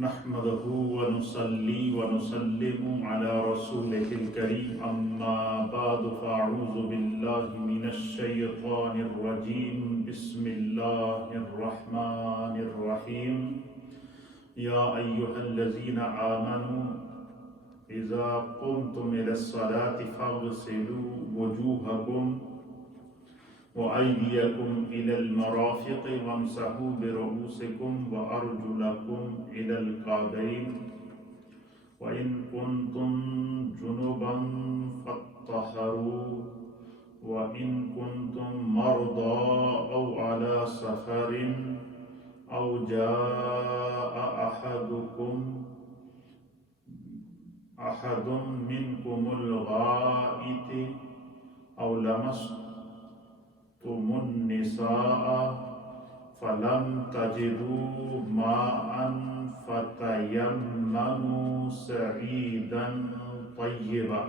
نحمده ونصلي ونسلم على رسوله الكريم أما بعد فأعوذ بالله من الشيطان الرجيم بسم الله الرحمن الرحيم يا أيها الذين آمنوا إذا قمتم إلى الصلاة فاغسلوا وجوهكم وأيديكم إلى المرافق وامسحوا برؤوسكم وأرجلكم إلى الكعبين وإن كنتم جنبا فاطهروا وإن كنتم مرضى أو على سفر أو جاء أحد منكم الغائط أو لمستم النساء فلم تجدوا ماء فتيمموا سعيدا طيبا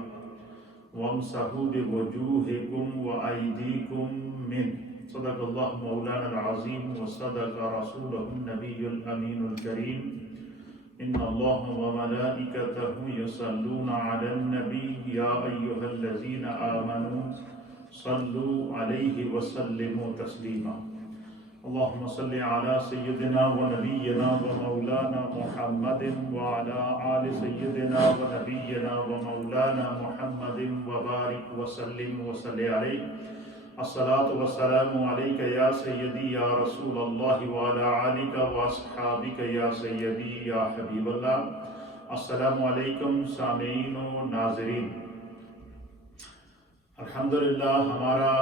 وامسحوا بوجوهكم وأيديكم منه صدق الله مولانا العظيم وصدق رسوله النبي الأمين الكريم إن الله وملائكته يصلون على النبي يا أيها الذين آمنوا صلوا عليه وسلموا تسليما اللهم صل على سيدنا ونبينا ومولانا محمد وعلى آل سيدنا ونبينا ومولانا محمد وبارك وسلم وصل عليه الصلاة والسلام عليك يا سيدي يا رسول الله وعلى آلك وأصحابك يا سيدي يا حبيب الله السلام علیکم سامعین و ناظرین۔ الحمدللہ ہمارا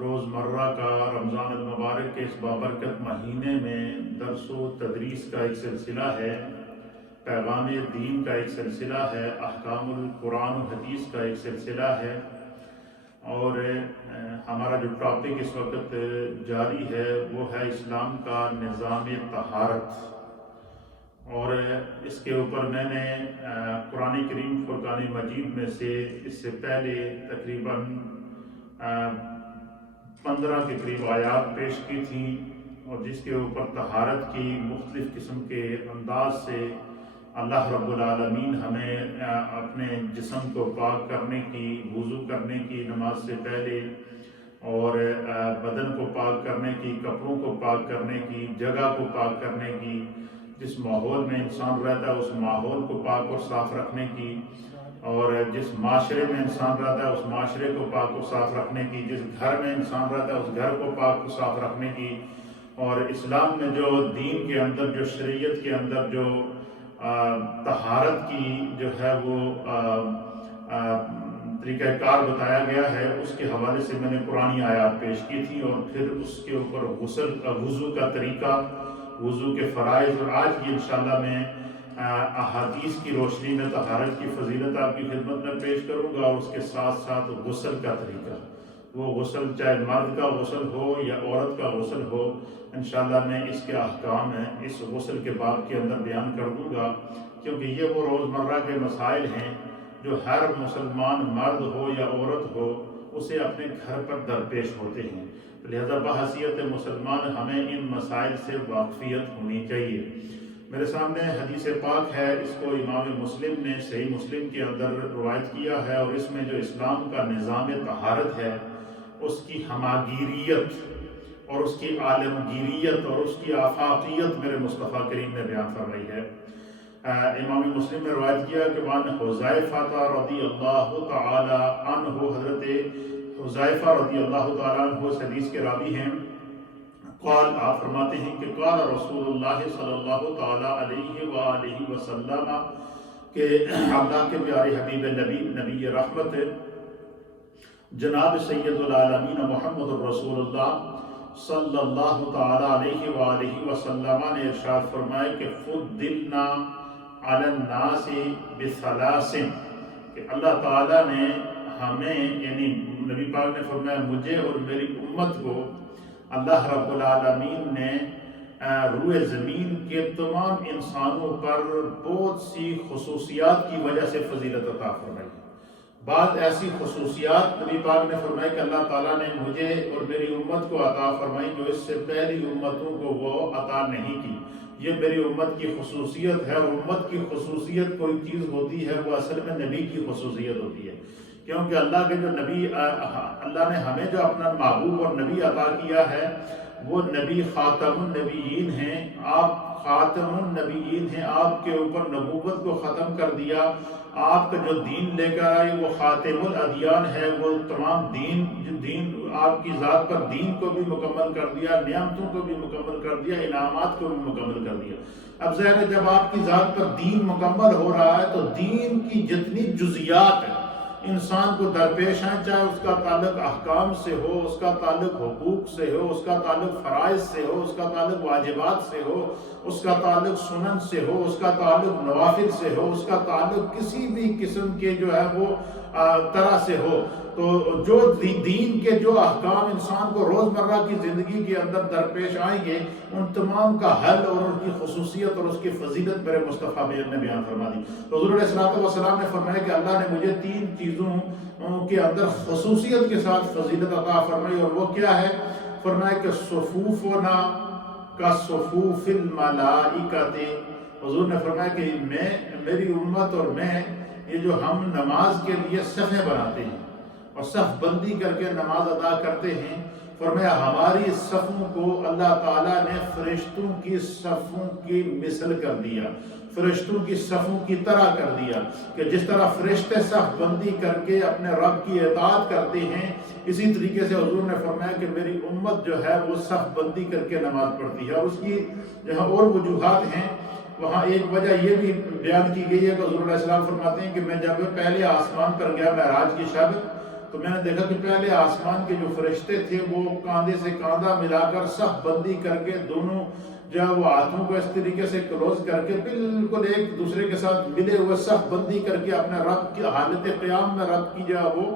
روزمرہ کا رمضان المبارک کے اس بابرکت مہینے میں درس و تدریس کا ایک سلسلہ ہے، پیغام دین کا ایک سلسلہ ہے، احکام القرآن و حدیث کا ایک سلسلہ ہے، اور ہمارا جو ٹاپک اس وقت جاری ہے وہ ہے اسلام کا نظام طہارت، اور اس کے اوپر میں نے قرآن کریم فرقان مجید میں سے اس سے پہلے تقریباً 15 کے قریب آیات پیش کی تھیں، اور جس کے اوپر طہارت کی مختلف قسم کے انداز سے اللہ رب العالمین ہمیں اپنے جسم کو پاک کرنے کی، وضو کرنے کی نماز سے پہلے، اور بدن کو پاک کرنے کی، کپڑوں کو پاک کرنے کی، جگہ کو پاک کرنے کی، جس ماحول میں انسان رہتا ہے اس ماحول کو پاک اور صاف رکھنے کی، اور جس معاشرے میں انسان رہتا ہے اس معاشرے کو پاک اور صاف رکھنے کی، جس گھر میں انسان رہتا ہے اس گھر کو پاک اور صاف رکھنے کی، اور اسلام میں جو دین کے اندر، جو شریعت کے اندر جو طہارت کی جو ہے وہ طریقہ کار بتایا گیا ہے، اس کے حوالے سے میں نے قرآنی آیات پیش کی تھی، اور پھر اس کے اوپر وضو کا طریقہ، وضو کے فرائض، اور آج کی انشاءاللہ میں احادیث کی روشنی میں طہارت کی فضیلت آپ کی خدمت میں پیش کروں گا، اور اس کے ساتھ ساتھ غسل کا طریقہ، وہ غسل چاہے مرد کا غسل ہو یا عورت کا غسل ہو، انشاءاللہ میں اس کے احکام ہیں اس غسل کے باب کے اندر بیان کر دوں گا، کیونکہ یہ وہ روزمرہ کے مسائل ہیں جو ہر مسلمان مرد ہو یا عورت ہو اسے اپنے گھر پر درپیش ہوتے ہیں، لہذا بحیثیت مسلمان ہمیں ان مسائل سے واقفیت ہونی چاہیے۔ میرے سامنے حدیث پاک ہے، اس کو امام مسلم نے صحیح مسلم کے اندر روایت کیا ہے، اور اس میں جو اسلام کا نظام طہارت ہے اس کی ہماگیریت اور اس کی عالمگیریت اور اس کی آفاقیت میرے مصطفیٰ کریم نے بیان فرمائی ہے۔ امام مسلم نے روایت کیا کہ وان حذیفہ رضی اللہ تعالی عنہ، حضرت حذیفہ رضی اللہ تعالی عنہ اس حدیث کے راوی ہیں، قال، آپ فرماتے ہیں کہ قال رسول اللہ صلی اللہ تعالی علیہ وآلہ وسلم، کہ اللہ کے پیارے حبیب نبی رحمت جناب سید العالمین محمد الرسول اللہ صلی اللہ تعالی علیہ وآلہ وسلم نے ارشاد فرمایا کہ فضلنا علی الناس بثلاث، کہ اللہ تعالیٰ نے ہمیں، یعنی نبی پاک نے فرمایا مجھے اور میری امت کو اللہ رب العالمین نے روئے زمین کے تمام انسانوں پر بہت سی خصوصیات کی وجہ سے فضیلت عطا فرمائی۔ بعض ایسی خصوصیات نبی پاک نے فرمائی کہ اللہ تعالیٰ نے مجھے اور میری امت کو عطا فرمائی جو اس سے پہلی امتوں کو وہ عطا نہیں کی، یہ میری امت کی خصوصیت ہے. اور امت کی خصوصیت کوئی چیز ہوتی ہے وہ اصل میں نبی کی خصوصیت ہوتی ہے، کیونکہ اللہ کے جو نبی، اللہ نے ہمیں جو اپنا محبوب اور نبی عطا کیا ہے وہ نبی خاتم النبیین ہیں. آپ خاتم النبیین ہیں، آپ کے اوپر نبوت کو ختم کر دیا. آپ کا جو دین لے کر آئے وہ خاتم الادیان ہے، وہ تمام دین آپ کی ذات پر دین کو بھی مکمل کر دیا، نعمتوں کو بھی مکمل کر دیا، انعامات کو بھی مکمل کر دیا. اب ظاہر ہے جب آپ کی ذات پر دین مکمل ہو رہا ہے تو دین کی جتنی جزیات ہیں انسان کو درپیش ہیں، چاہے اس کا تعلق احکام سے ہو، اس کا تعلق حقوق سے ہو، اس کا تعلق فرائض سے ہو، اس کا تعلق واجبات سے ہو، اس کا تعلق سنن سے ہو، اس کا تعلق نوافل سے ہو، اس کا تعلق کسی بھی قسم کے جو ہے وہ طرح سے ہو، تو جو دین کے جو احکام انسان کو روزمرہ کی زندگی کے اندر درپیش آئیں گے ان تمام کا حل اور ان کی خصوصیت اور اس کی فضیلت میرے مصطفیٰ نے بیان فرما دی. حضور علیہ الصلوۃ والسلام نے فرمایا کہ اللہ نے مجھے 3 چیزوں کے اندر خصوصیت کے ساتھ فضیلت عطا فرمائی، اور وہ کیا ہے؟ فرمایا کہ صفوفنا کا صفوف الملائکۃ. حضور نے فرمایا کہ میری امت اور میں، یہ جو ہم نماز کے لیے صفیں بناتے ہیں اور صف بندی کر کے نماز ادا کرتے ہیں، فرمایا ہماری صفوں کو اللہ تعالیٰ نے فرشتوں کی صفوں کی مثل کر دیا، فرشتوں کی صفوں کی طرح کر دیا، کہ جس طرح فرشتے صف بندی کر کے اپنے رب کی اطاعت کرتے ہیں، اسی طریقے سے حضور نے فرمایا کہ میری امت جو ہے وہ صف بندی کر کے نماز پڑھتی ہے. اور اس کی جہاں اور وجوہات ہیں، وہاں ایک وجہ یہ بھی بیان کی گئی ہے کہ حضور علیہ السلام فرماتے ہیں کہ میں جب پہلے آسمان پر گیا معراج کی شب، تو میں نے دیکھا کہ پہلے آسمان کے جو فرشتے تھے وہ کاندھے سے کاندھا ملا کر صف بندی کر کے دونوں جو وہ ہاتھوں کو اس طریقے سے کلوز کر کے بالکل ایک دوسرے کے ساتھ ملے ہوئے صف بندی کر کے اپنے رب کی حالت قیام میں رب کی جو وہ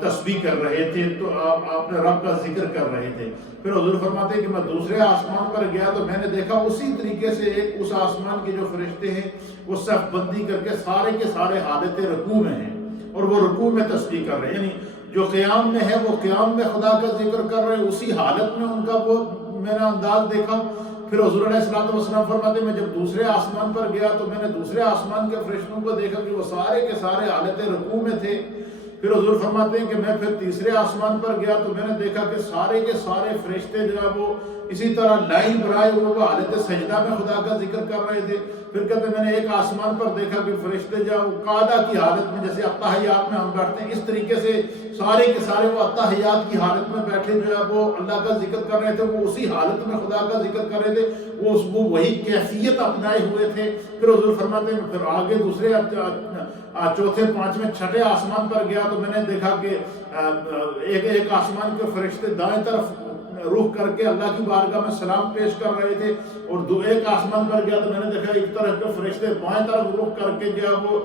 تسبیح کر رہے تھے، تو اپنے رب کا ذکر کر رہے تھے. پھر حضور فرماتے ہیں کہ میں دوسرے آسمان پر گیا تو میں نے دیکھا اسی طریقے سے ایک اس آسمان کے جو فرشتے ہیں وہ صف بندی کر کے سارے کے سارے حالت رکوع میں ہیں اور وہ رکوع میں تسبیح کر رہے ہیں، یعنی جو قیام میں ہے وہ قیام میں خدا کا ذکر کر رہے ہیں، اسی حالت میں ان کا وہ میں نے انداز دیکھا. پھر حضور علیہ الصلوۃ والسلام فرماتے ہیں میں جب دوسرے آسمان پر گیا تو میں نے دوسرے آسمان کے فرشتوں کو دیکھا کہ وہ سارے کے سارے حالت رکوع میں تھے. پھر حضور فرماتے ہیں کہ میں پھر تیسرے آسمان پر گیا تو میں نے دیکھا کہ سارے کے سارے فرشتے جو ہے وہ اسی طرح لائن بنائے ہوئے وہ حالت سجدہ میں خدا کا ذکر کر رہے تھے. پھر کہتے ہیں میں نے ایک آسمان پر دیکھا کہ فرشتے جو قاعدہ کی حالت میں، جیسے التحیات میں ہم بیٹھتے ہیں، اس طریقے سے سارے کے سارے وہ التحیات کی حالت میں بیٹھے جو ہے وہ اللہ کا ذکر کر رہے تھے، وہ اسی حالت میں خدا کا ذکر کر رہے تھے، وہ وہی کیفیت اپنائے ہوئے تھے. پھر حضور فرماتے ہیں پھر آگے دوسرے چوتھے پانچویں چھٹے آسمان پر گیا تو میں نے دیکھا کہ ایک آسمان کے فرشتے دائیں طرف رخ کر کے اللہ کی بارگاہ میں سلام پیش کر رہے تھے، اور ایک آسمان پر گیا تو میں نے دیکھا ایک طرف کے فرشتے بائیں طرف رخ کر کے جو وہ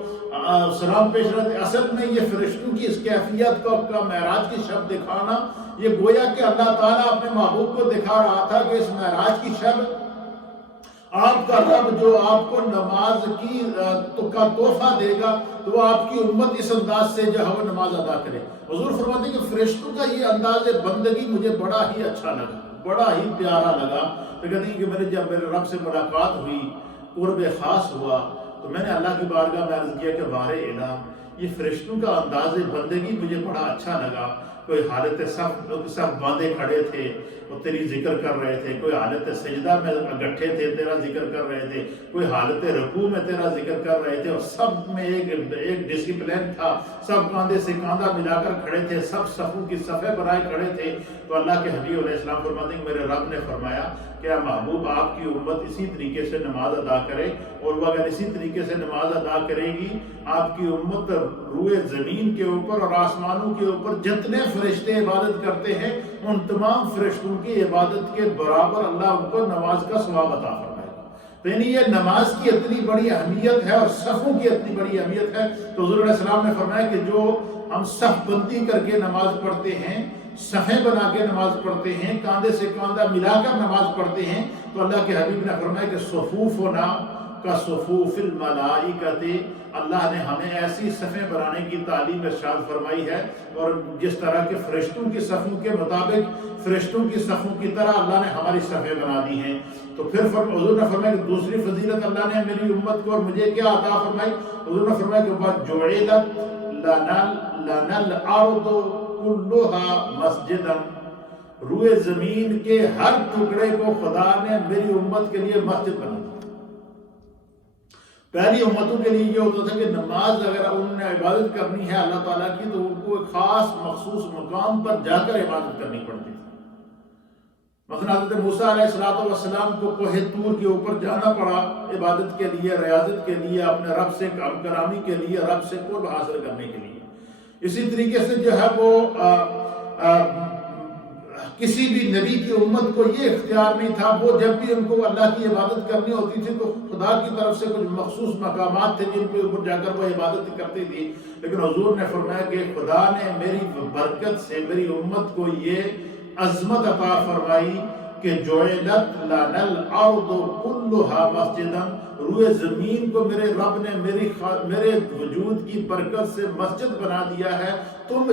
سلام پیش رہے تھے. اصل میں یہ فرشتوں کی اس کیفیت کا معراج کی شب دکھانا، یہ گویا کہ اللہ تعالیٰ اپنے محبوب کو دکھا رہا تھا کہ اس معراج کی شب آپ کا رب جو آپ کو نماز کا تحفہ دے گا تو وہ آپ کی امت اس انداز سے جو ہے وہ نماز ادا کرے. حضور فرماتے ہیں کہ فرشتوں کا یہ انداز بندگی مجھے بڑا ہی اچھا لگا، بڑا ہی پیارا لگا. تو کہتے ہیں کہ جب میرے رب سے ملاقات ہوئی، قرب خاص ہوا، تو میں نے اللہ کی بارگاہ میں عرض کیا کہ بار الہ، یہ فرشتوں کا انداز بندگی مجھے بڑا اچھا لگا. کوئی حالت سب باندھے کھڑے تھے وہ تیری ذکر کر رہے تھے، کوئی حالت سجدہ میں گٹھے تھے تیرا ذکر کر رہے تھے، کوئی حالت رکوع میں تیرا ذکر کر رہے تھے، اور سب میں ایک ڈسپلن تھا، سب کاندھے سے کاندھا ملا کر کھڑے تھے، سب صفوں کی صفیں بنائے کھڑے تھے. تو اللہ کے حبیب علیہ السلام فرماتے ہیں میرے رب نے فرمایا کہ اے محبوب آپ کی امت اسی طریقے سے نماز ادا کرے، اور وہ اگر اسی طریقے سے نماز ادا کرے گی آپ کی امت روئے زمین کے اوپر اور آسمانوں کے اوپر جتنے فرشتے عبادت کرتے ہیں ان تمام فرشتوں کی عبادت کے برابر اللہ ان کو نماز کا ثواب عطا فرمائے گا. تو یعنی یہ نماز کی اتنی بڑی اہمیت ہے اور صفوں کی اتنی بڑی اہمیت ہے. تو حضور علیہ السلام نے فرمایا کہ جو ہم صف بندی کر کے نماز پڑھتے ہیں، صفیں بنا کے نماز پڑھتے ہیں، کاندھے سے کاندھا ملا کر نماز پڑھتے ہیں، تو اللہ کے حبیب نے فرمایا کہ صفوفنا کصفوف الملائکۃ، اللہ نے ہمیں ایسی صفیں بنانے کی تعلیم ارشاد فرمائی ہے، اور جس طرح کے فرشتوں کی صفوں کے مطابق، فرشتوں کی صفوں کی طرح اللہ نے ہماری صفیں بنا دی ہیں۔ تو پھر حضور نے فرمایا کہ دوسری فضیلت اللہ نے میری امت کو اور مجھے کیا عطا فرمائی؟ حضور نے فرمایا کہ وَجُعِلَتْ لَنَا الْأَرْضُ كُلُّهَا مَسْجِدًا، روئے زمین کے ہر ٹکڑے کو خدا نے میری امت کے لیے مسجد بنا دی۔ پہلی امتوں کے لیے یہ ہوتا تھا کہ نماز اگر انہوں نے عبادت کرنی ہے اللہ تعالیٰ کی تو ان کو ایک خاص مخصوص مقام پر جا کر عبادت کرنی پڑتی تھی۔ مثلا حضرت موسیٰ علیہ السلام کو کوہ طور کے اوپر جانا پڑا عبادت کے لیے، ریاضت کے لیے، اپنے رب سے کلامی کے لیے، رب سے قرب حاصل کرنے کے لیے۔ اسی طریقے سے جو ہے وہ کسی بھی نبی کی امت کو یہ اختیار نہیں تھا، وہ جب بھی ان کو اللہ کی عبادت کرنی ہوتی تھی تو خدا کی طرف سے کچھ مخصوص مقامات تھے جن کے اوپر جا کر وہ عبادت کرتی تھی، لیکن حضور نے فرمایا کہ خدا نے میری برکت سے میری امت کو یہ عظمت عطا فرمائی کہ جُعِلَتْ لَنَا الْأَرْضُ كُلُّهَا مَسْجِدًا، روئے زمین کو میرے رب نے میرے وجود کی برکت سے مسجد بنا دیا ہے۔ تم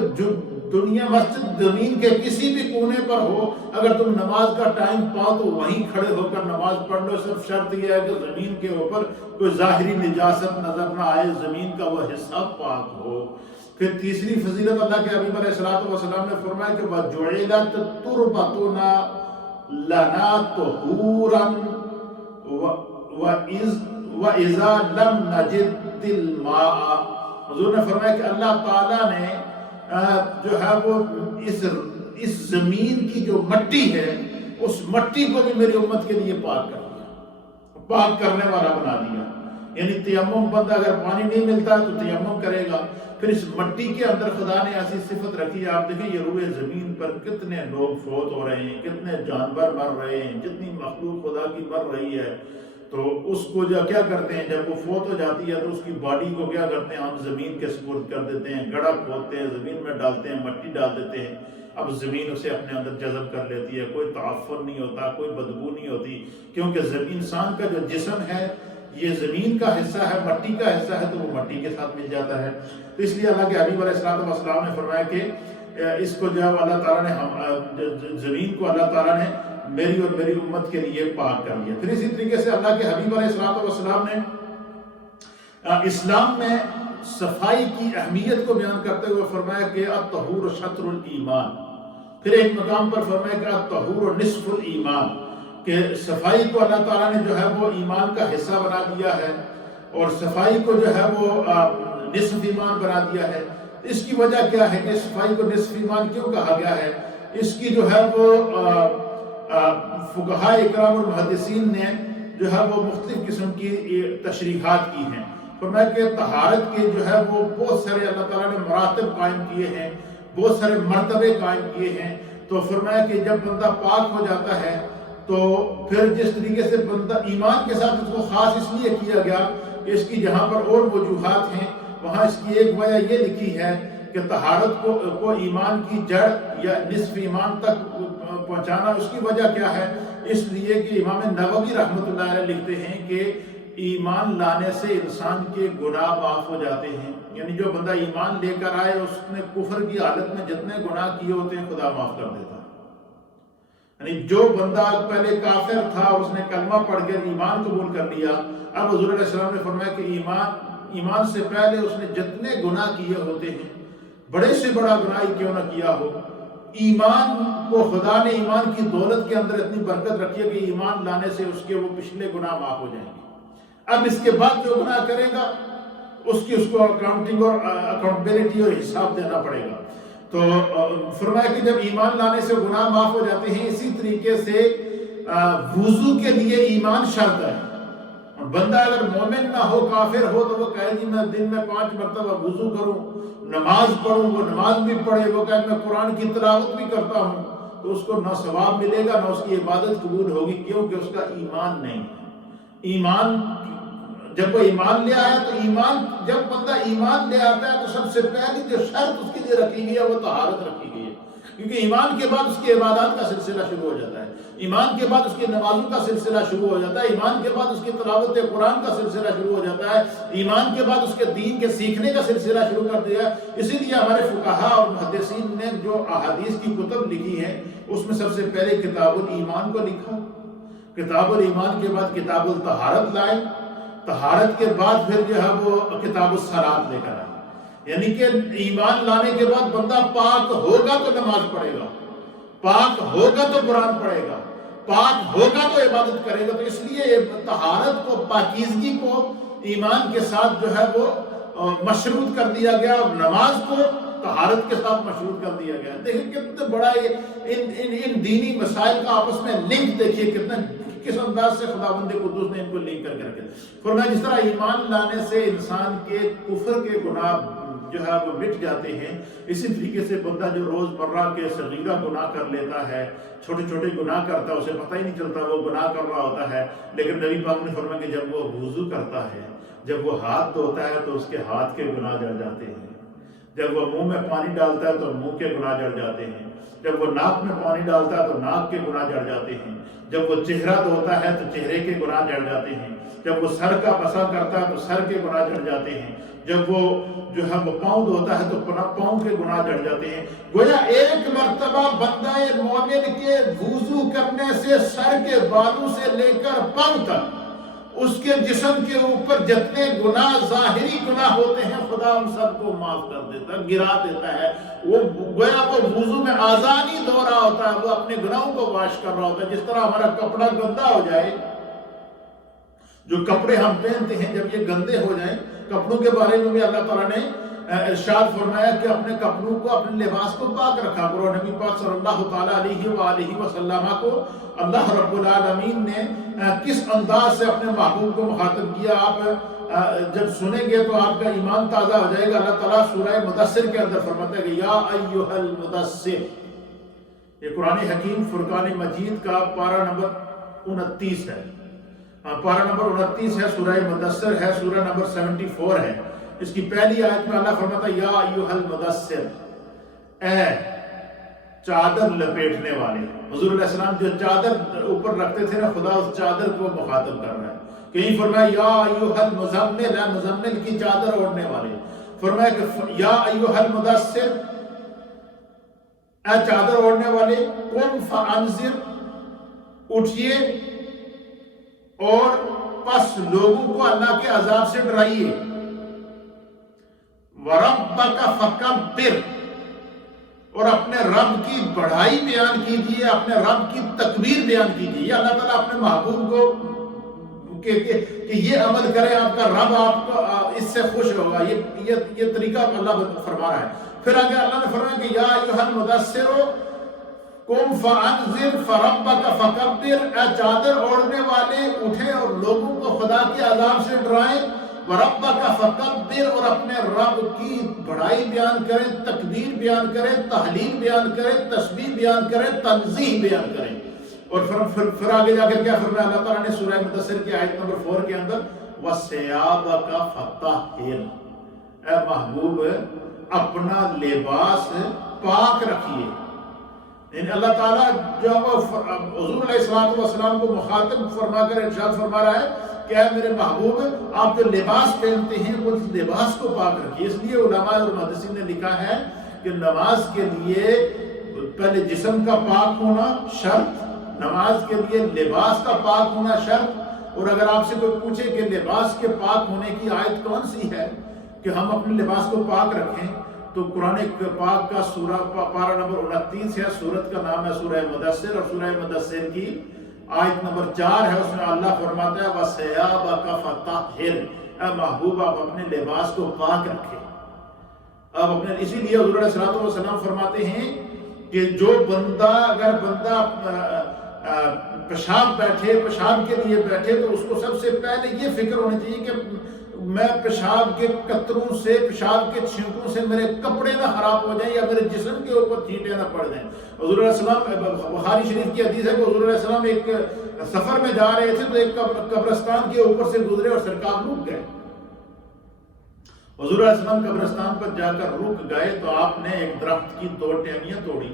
دنیا مسجد زمین کے کسی بھی کونے پر ہو، اگر تم نماز کا ٹائم پاؤ تو وہیں کھڑے ہو کر نماز پڑھ لو، صرف شرط یہ ہے کہ زمین کے اوپر کوئی ظاہری نجاست نظر نہ آئے، زمین کا وہ حصہ پاک ہو۔ پھر تیسری فضیلت اللہ کے حبیب علیہ السلام نے فرمایا کہ وَجُعِلَتْ تُرْبَتُنَا لَنَا طُهُورًا وَإِذَا لَمْ نَجِدِ الْمَاءَ، حضور نے فرمایا کہ اللہ تعالیٰ نے جو ہے وہ اس زمین کی جو مٹی ہے اس مٹی کو بھی میری امت کے لیے پاک کر دیا، پاک کرنے والا بنا دیا۔ یعنی تیمم، بندہ اگر پانی نہیں ملتا تو تیمم کرے گا۔ پھر اس مٹی کے اندر خدا نے ایسی صفت رکھی ہے، آپ دیکھیں یہ روئے زمین پر کتنے لوگ فوت ہو رہے ہیں، کتنے جانور مر رہے ہیں، جتنی مخلوق خدا کی مر رہی ہے، تو اس کو کیا کرتے ہیں جب وہ فوت ہو جاتی ہے تو اس کی باڈی کو کیا کرتے ہیں ہم زمین کے سپرد کر دیتے ہیں، گڑھا کھودتے ہیں، زمین میں ڈالتے ہیں، مٹی ڈال دیتے ہیں، اب زمین اسے اپنے اندر جذب کر لیتی ہے، کوئی تعفن نہیں ہوتا، کوئی بدبو نہیں ہوتی، کیونکہ انسان کا جو جسم ہے یہ زمین کا حصہ ہے، مٹی کا حصہ ہے، تو وہ مٹی کے ساتھ مل جاتا ہے۔ تو اس لیے اللہ کے حبیب علیہ السلام نے فرمایا کہ اس کو جب اللہ تعالیٰ نے زمین کو اللہ تعالیٰ نے میری اور میری امت کے لیے پاک کر لیا۔ پھر اسی طریقے سے اللہ کے حبیب علیہ السلام نے اسلام میں صفائی کی اہمیت کو بیان کرتے ہوئے فرمایا کہ الطہور شطر الایمان، پھر ایک مقام پر فرمایا کہ الطہور نصف الایمان، کہ صفائی کو اللہ تعالیٰ نے جو ہے وہ ایمان کا حصہ بنا دیا ہے، اور صفائی کو جو ہے وہ نصف ایمان بنا دیا ہے۔ اس کی وجہ کیا ہے کہ صفائی کو نصف ایمان کیوں کہا گیا ہے؟ اس کی جو ہے وہ فقہاء اکرام اور محدثین نے جو ہے وہ مختلف قسم کی تشریحات کی ہیں۔ فرمایا کہ طہارت کے جو ہے وہ بہت سارے اللہ تعالیٰ نے مراتب قائم کیے ہیں، بہت سارے مرتبے قائم کیے ہیں۔ تو فرمایا کہ جب بندہ پاک ہو جاتا ہے تو پھر جس طریقے سے بندہ ایمان کے ساتھ اس کو خاص اس لیے کیا گیا کہ اس کی جہاں پر اور وجوہات ہیں وہاں اس کی ایک وجہ یہ لکھی ہے کہ طہارت کو ایمان کی جڑ یا نصف ایمان تک پہنچانا، اس کی وجہ کیا ہے؟ اس لیے کہ امام نووی رحمۃ اللہ علیہ لکھتے ہیں کہ ایمان لانے سے انسان کے گناہ معاف ہو جاتے ہیں، یعنی جو بندہ ایمان لے کر آئے اس نے کفر کی حالت میں جتنے گناہ کیے ہوتے ہیں خدا معاف کر دیتا ہے۔ یعنی جو بندہ پہلے کافر تھا اور اس نے کلمہ پڑھ کر ایمان قبول کر لیا، اب حضور علیہ السلام نے فرمایا کہ ایمان سے پہلے اس نے جتنے گناہ کیے ہوتے ہیں، بڑے سے بڑا گناہ ہی کیوں نہ کیا ہو، ایمان کو خدا نے ایمان کی دولت کے اندر اتنی برکت رکھی ہے کہ ایمان لانے سے اس کے وہ پچھلے گناہ معاف ہو جائیں گے۔ اب اس کے بعد جو گناہ کرے گا اس کو اکاؤنٹنگ اور اکاؤنٹیبلٹی اور حساب دینا پڑے گا۔ تو فرمایا کہ جب ایمان لانے سے گناہ معاف ہو جاتے ہیں، اسی طریقے سے وضو کے لیے ایمان شرط ہے۔ بندہ اگر مومن نہ ہو، کافر ہو، تو وہ کہے جی میں دن میں 5 مرتبہ وضو کروں، نماز پڑھوں، وہ نماز بھی پڑھے، وہ کہے میں قرآن کی تلاوت بھی کرتا ہوں، تو اس کو نہ ثواب ملے گا نہ اس کی عبادت قبول ہوگی، کیونکہ اس کا ایمان نہیں ہے۔ ایمان جب وہ ایمان لے آیا تو جب بندہ ایمان لے آتا ہے تو سب سے پہلی جو شرط اس کے لیے رکھی گئی ہے وہ طہارت رکھی گئی ہے کیونکہ ایمان کے بعد اس کی عبادات کا سلسلہ شروع ہو جاتا ہے، ایمان کے بعد اس کی نمازوں کا سلسلہ شروع ہو جاتا ہے، ایمان کے بعد اس کی تلاوت قرآن کا سلسلہ شروع ہو جاتا ہے، ایمان کے بعد اس کے دین کے سیکھنے کا سلسلہ شروع کر دیا۔ اسی لیے ہمارے فقہاء اور محدثین نے جو احادیث کی کتب لکھی ہیں اس میں سب سے پہلے کتاب الایمان کو لکھا، کتاب الایمان کے بعد کتاب الطہارت لائے، طہارت کے بعد پھر جو ہے وہ کتاب الصلاۃ لے کر آئے، یعنی کہ ایمان لانے کے بعد بندہ پاک ہوگا تو نماز پڑھے گا، پاک ہوگا تو قرآن پڑھے گا، پاک ہوگا تو عبادت کرے گا۔ تو اس لیے طہارت کو، پاکیزگی کو ایمان کے ساتھ جو ہے وہ مشروط کر دیا گیا، اور نماز کو طہارت کے ساتھ مشروط کر دیا گیا۔ دیکھیں کتنے بڑا ان دینی مسائل کا آپس میں لنک، دیکھیے کتنا کس انداز سے خداوند قدوس نے ان کو لنک کر کے رکھا۔ فرمایا جس طرح ایمان لانے سے انسان کے کفر کے گناہ جو ہے وہ مٹ جاتے ہیں، اسی طریقے سے بندہ جو روز مرہ کے صغیرہ گناہ کر لیتا ہے، چھوٹے چھوٹے گناہ کرتا ہے، اسے پتہ ہی نہیں چلتا وہ گناہ کر رہا ہوتا ہے، لیکن نبی پاک نے فرمایا کہ جب وہ وضو کرتا ہے، جب وہ ہاتھ دھوتا ہے تو اس کے ہاتھ کے گناہ جڑ جاتے ہیں، جب وہ منہ میں پانی ڈالتا ہے تو منہ کے گناہ جڑ جاتے ہیں، جب وہ ناک میں پانی ڈالتا ہے تو ناک کے گناہ جڑ جاتے ہیں، جب وہ چہرہ دھوتا ہے تو چہرے کے گناہ جڑ جاتے ہیں، جب وہ سر کا مسح کرتا ہے تو سر کے گناہ جڑ جاتے ہیں، جب وہ جو ہے وہ پاؤں دھوتا ہے تو پاؤں کے گناہ جڑ جاتے ہیں۔ گویا ایک مرتبہ بندہ مومن کے وضو کرنے سے سر کے بالوں سے لے کر پاؤں تک اس کے جسم کے اوپر جتنے گناہ، ظاہری گناہ ہوتے ہیں، خدا ان سب کو معاف کر دیتا ہے، گرا دیتا ہے۔ وہ گویا وہ وضو میں آزادی دھو رہا ہوتا ہے، وہ اپنے گناہوں کو واش کر رہا ہوتا ہے۔ جس طرح ہمارا کپڑا گندا ہو جائے، جو کپڑے ہم پہنتے ہیں جب یہ گندے ہو جائیں، کپڑوں کے بارے میں بھی اللہ تعالیٰ نے ارشاد فرمایا کہ اپنے کپڑوں کو، اپنے لباس کو پاک رکھا کرو۔ نبی پاک صلی اللہ تعالیٰ علیہ وآلہ وسلم کو اللہ رب العالمین نے کس انداز سے اپنے محبوب کو مخاطب کیا، آپ جب سنیں گے تو آپ کا ایمان تازہ ہو جائے گا۔ اللہ تعالیٰ سورہ مدثر کے اندر فرماتا ہے کہ یا ایھا المدثر، یہ قرآن حکیم فرقان مجید کا پارہ نمبر 29 ہے، پارہ نمبر 29 ہے، سورہ مدثر ہے، سورہ نمبر 74 ہے۔ اس کی پہلی آیت میں اللہ فرماتا ہے یا ایھا المدثر، اے چادر لپیٹنے والے۔ حضور علیہ السلام جو چادر اوپر رکھتے تھے نا، خدا اس چادر کو مخاطب کر رہا ہے۔ کہیں فرمایا یا ایھا المزمل، اے مزمل کی چادر اوڑھنے والے۔ فرمایا کہ یا ایھا المدثر، اے چادر اوڑھنے والے، قم فانذر، اٹھئے اور پس لوگوں کو اللہ کے عذاب سے ڈرائیے۔ وَرَبَّكَ فَكَبِّرْ، اور اپنے رب کی بڑائی بیان کیجیے، اپنے رب کی تکبیر بیان کیجیے۔ یہ اللہ تعالیٰ اپنے محبوب کو کہ یہ عمل کرے، آپ کا رب آپ کو اس سے خوش ہوگا، یہ طریقہ اللہ فرما رہا ہے۔ پھر آگے اللہ نے فرمایا کہ یا ایھا المدثر قم فانذر فربک فکبر، اے چادر اوڑھنے والے اٹھیں اور لوگوں کو خدا کے عذاب سے ڈرائیں۔ وربک فکبر، اور اپنے رب کی بڑائی بیان کریں، تکبیر بیان کریں، تحلیل بیان کریں، تسبیح بیان کریں، تنزیہ بیان کریں۔ اور پھر آگے جا کر کیا فرمایا اللہ تعالیٰ نے سورہ مدثر کی آیت نمبر 4 کے اندر وَثِيَابَكَ فَطَهِّرْ، اے محبوب اپنا لباس پاک رکھیے۔ یعنی اللہ تعالیٰ جب حضور علیہ السلام کو مخاطب فرما کر ارشاد فرما رہا ہے کہ اے میرے محبوب، آپ جو لباس پہنتے ہیں وہ لباس کو پاک رکھیے۔ اس لیے علماء اور محدثین نے لکھا ہے کہ نماز کے لیے پہلے جسم کا پاک ہونا شرط، نماز کے لیے لباس کا پاک ہونا شرط۔ اور اگر آپ سے کوئی پوچھے کہ لباس کے پاک ہونے کی آیت کون سی ہے کہ ہم اپنے لباس کو پاک رکھیں، تو قرآن پاک کا سورہ پارہ نمبر 29 ہے، سورت کا نام ہے سورہ مدثر، اور سورہ مدثر کی آیت نمبر 4 ہے، اس میں اللہ فرماتا ہے وَثِيَابَكَ فَطَهِّرْ، اے محبوب آپ اپنے لباس کو پاک رکھیں۔ اب اپنے اسی لیے حضور علیہ السلام فرماتے ہیں کہ جو بندہ، اگر بندہ پیشاب کے لیے بیٹھے تو اس کو سب سے پہلے یہ فکر ہونی چاہیے کہ میں پیشاب کے قطروں سے، پیشاب کے چھینٹوں سے میرے کپڑے نہ خراب ہو جائیں یا میرے جسم کے اوپر چھینٹے نہ پڑ جائیں۔ حضور علیہ السلام، بخاری شریف کی حدیث ہے کہ حضور علیہ السلام ایک سفر میں جا رہے تھے تو ایک قبرستان کے اوپر سے گزرے اور سرکار رک گئے۔ حضور علیہ السلام قبرستان پر جا کر رک گئے تو آپ نے ایک درخت کی 2 ٹہنیاں توڑی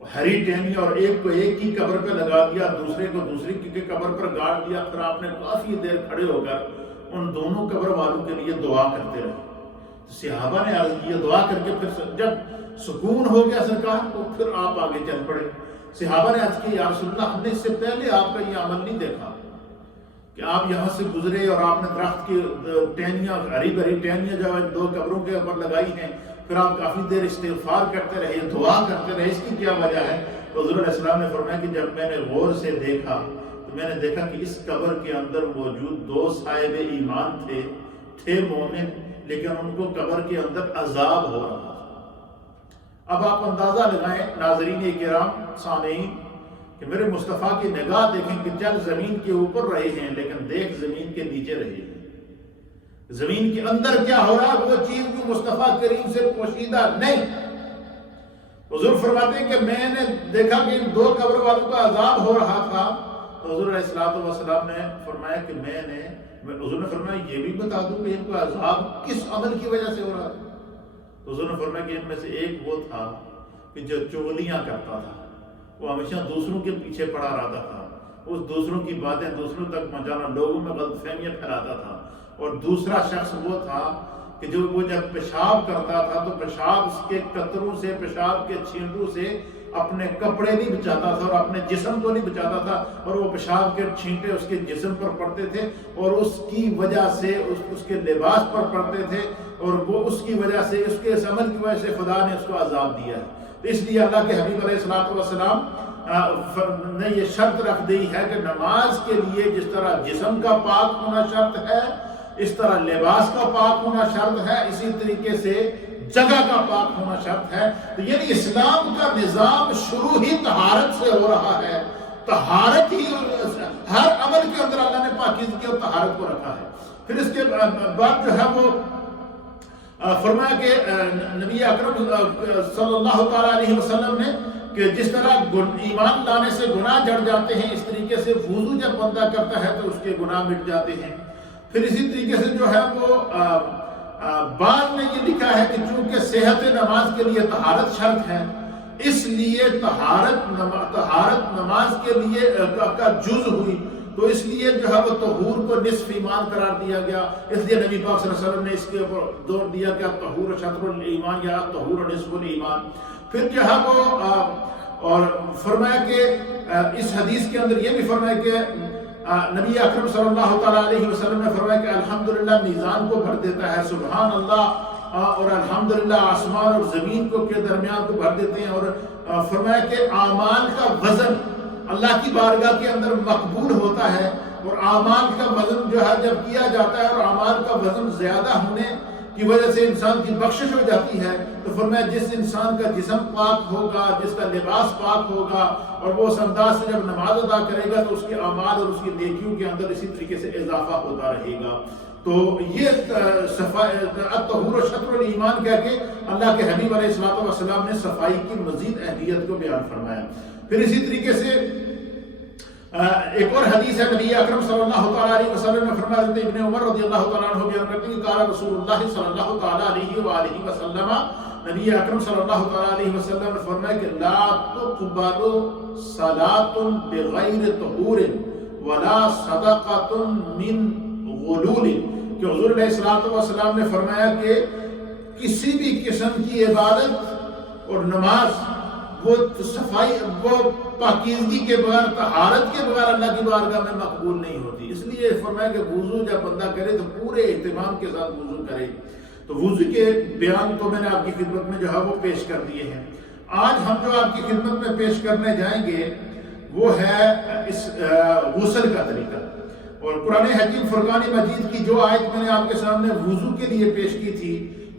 ہری ٹہنیاں اور ایک کو ایک کی قبر پہ لگا دیا، دوسرے کو دوسری کی قبر پر گاڑ دیا، پھر آپ نے کافی دیر کھڑے ہو کر ان دونوں قبر والوں کے لیے دعا کرتے رہے۔ صحابہ نے عرض کیا، دعا کر کے پھر جب سکون ہو گیا سرکار تو پھر آپ آگے چل پڑے۔ صحابہ نے عرض کیا، یا رسول اللہ، ہم نے اس سے پہلے آپ کا یہ عمل نہیں دیکھا کہ آپ یہاں سے گزرے اور آپ نے درخت کی ٹہنیاں، ہری بھری ٹہنیاں جو ہے دو قبروں کے اوپر لگائی ہیں، پھر آپ کافی دیر استغفار کرتے رہے، دعا کرتے رہے، اس کی کیا وجہ ہے؟ تو حضور علیہ السلام نے فرمایا کہ جب میں نے غور سے دیکھا تو میں نے دیکھا کہ اس قبر کے اندر موجود دو صاحب ایمان تھے مومن، لیکن ان کو قبر کے اندر عذاب ہو رہا تھا۔ اب آپ اندازہ لگائیں ناظرین کرام، سامعین، کہ میرے مصطفیٰ کی نگاہ دیکھیں کہ چل زمین کے اوپر رہے ہیں لیکن دیکھ زمین کے نیچے رہے ہیں۔ زمین کے اندر کیا ہو رہا ہے وہ چیز بھی مصطفیٰ کریم سے پوشیدہ نہیں۔ حضور فرماتے ہیں کہ میں نے دیکھا کہ ان دو قبر والوں کا عذاب ہو رہا تھا، تو حضور علیہ السلام نے فرمایا کہ حضور نے فرمایا یہ بھی بتا دوں کہ ان کو عذاب کس عمل کی وجہ سے ہو رہا تھا؟ تو حضور نے فرمایا کہ ان میں سے ایک وہ تھا کہ جو چغلیاں کرتا تھا، وہ ہمیشہ دوسروں کے پیچھے پڑا رہتا تھا، اس دوسروں کی باتیں دوسروں تک پہنچانا، لوگوں میں غلط فہمیاں پھیلاتا تھا۔ اور دوسرا شخص وہ تھا کہ وہ جب پیشاب کرتا تھا تو پیشاب کے قطروں سے، پیشاب کے چھینٹوں سے اپنے کپڑے نہیں بچاتا تھا اور اپنے جسم کو نہیں بچاتا تھا، اور وہ پیشاب کے چھینٹے اس کے جسم پر پڑتے تھے اور اس کی وجہ سے اس کے لباس پر پڑتے تھے، اور وہ اس کی وجہ سے، اس کے اس عمل کی وجہ سے خدا نے اس کو عذاب دیا ہے۔ تو اس لیے اللہ کے حبیب علیہ السلام نے یہ شرط رکھ دی ہے کہ نماز کے لیے جس طرح جسم کا پاک ہونا شرط ہے، اس طرح لباس کا پاک ہونا شرط ہے، اسی طریقے سے جگہ کا پاک ہونا شرط ہے۔ تو یعنی اسلام کا نظام شروع ہی طہارت سے ہو رہا ہے، طہارت ہی ہر عمل کے اندر اللہ نے پاکیزگی اور طہارت کو رکھا ہے۔ پھر اس کے بعد جو ہے وہ فرمایا کہ نبی اکرم صلی اللہ تعالیٰ علیہ وسلم نے کہ جس طرح ایمان لانے سے گناہ جڑ جاتے ہیں، اس طریقے سے وضو جب بندہ کرتا ہے تو اس کے گناہ مٹ جاتے ہیں۔ پھر اسی طریقے سے جو ہے وہ بعد میں یہ لکھا ہے کہ چونکہ صحت نماز کے لیے طہارت شرط ہے، اس لیے طہارت نماز کے لیے کا جز ہوئی، تو اس لیے جو ہے وہ طہور کو نصف ایمان قرار دیا گیا۔ اس لیے نبی پاک صلی اللہ علیہ وسلم نے اس کے اوپر زور دیا کہ طہور شطر الایمان یا طہور نصف الایمان۔ پھر جو ہے وہ اور فرمایا کہ اس حدیث کے اندر یہ بھی فرمایا کہ نبی اکرم صلی اللہ تعالیٰ علیہ وسلم نے فرمایا کہ الحمدللہ میزان کو بھر دیتا ہے، سبحان اللہ، اور الحمدللہ آسمان اور زمین کو کے درمیان کو بھر دیتے ہیں۔ اور فرمایا کہ اعمال کا وزن اللہ کی بارگاہ کے اندر مقبول ہوتا ہے، اور اعمال کا وزن جو ہے جب کیا جاتا ہے اور اعمال کا وزن زیادہ ہونے کی وجہ سے انسان کی بخشش ہو جاتی ہے، تو فرمایا جس انسان کا جسم پاک ہوگا، جس کا لباس پاک ہوگا، اور وہ اس انداز سے جب نماز ادا کرے گا تو اس کے اعمال اور اس کی نیکیوں کے اندر اسی طریقے سے اضافہ ہوتا رہے گا۔ تو یہ الطہور و شطر الایمان کہہ کے اللہ کے حبیب علیہ السلام نے صفائی کی مزید اہمیت کو بیان فرمایا۔ پھر اسی طریقے سے ایک اور حدیث ہے، نبی اکرم صلی اللہ تعالیٰ علیہ وسلم نے فرمایا، حضرت ابن عمر رضی اللہ تعالیٰ عنہ بیان کرتے ہیں کہ قال رسول اللہ صلی اللہ تعالیٰ علیہ وآلہ وسلم، نبی اکرم صلی اللہ تعالیٰ علیہ وسلم نے فرمایا کہ لا تقبل صلاة بغیر طہور ولا صدقة من غلول، کہ حضور علیہ السلام نے فرمایا کہ کسی بھی قسم کی عبادت اور نماز وہ صفائی، وہ پاکیزگی کے بغیر، طہارت کے بغیر اللہ کی بارگاہ میں مقبول نہیں ہوتی۔ اس لیے فرمایا کہ وضو جب بندہ کرے تو پورے اہتمام کے ساتھ وضو کرے۔ تو وضو کے بیان کو میں نے آپ کی خدمت میں جو ہے وہ پیش کر دیے ہیں۔ آج ہم جو آپ کی خدمت میں پیش کرنے جائیں گے وہ ہے اس غسل کا طریقہ، اور قرآن حکیم فرقان مجید کی جو آیت میں نے آپ کے سامنے وضو کے لیے پیش کی تھی،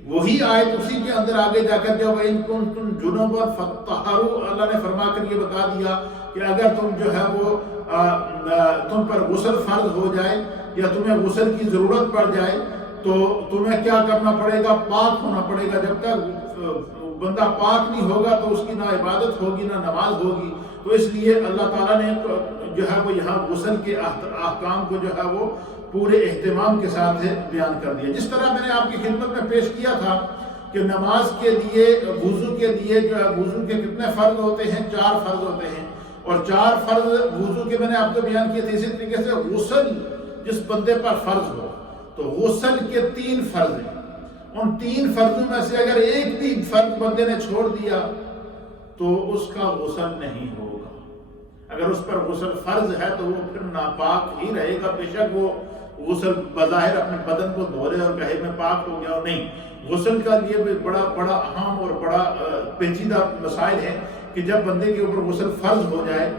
وہی آیت اسی کے اندر آگے جا کر جب وَإِن كُنتُمْ جُنُبًا فَاطَّهَّرُوا، اللہ نے فرما کر یہ بتا دیا کہ اگر تم جو ہے وہ تم پر غسل فرض ہو جائے یا تمہیں غسل کی ضرورت پڑ جائے تو تمہیں کیا کرنا پڑے گا؟ پاک ہونا پڑے گا۔ جب تک بندہ پاک نہیں ہوگا تو اس کی نہ عبادت ہوگی نہ نماز ہوگی۔ تو اس لیے اللہ تعالیٰ نے جو ہے وہ یہاں غسل کے احکام کو جو ہے وہ پورے اہتمام کے ساتھ بیان کر دیا۔ جس طرح میں نے آپ کی خدمت میں پیش کیا تھا کہ نماز کے لیے وضو کے لیے جو ہے وضو کے کتنے فرض ہوتے ہیں؟ 4 فرض ہوتے ہیں، اور 4 فرض وضو کے میں نے آپ کو بیان کیے تھے۔ اسی طریقے سے غسل جس بندے پر فرض ہو تو غسل کے 3 فرض ہیں، ان 3 فرضوں میں سے اگر ایک بھی فرض بندے نے چھوڑ دیا تو اس کا غسل نہیں ہوگا۔ اگر اس پر غسل فرض ہے تو وہ پھر ناپاک ہی رہے گا، بے شک وہ غسل بظاہر اپنے بدن کو دھو لے اور کہے میں پاک ہو گیا، اور نہیں، غسل کا لیے بھی بڑا اہم اور بڑا پیچیدہ مسائل ہے کہ جب بندے کے اوپر غسل فرض ہو جائے،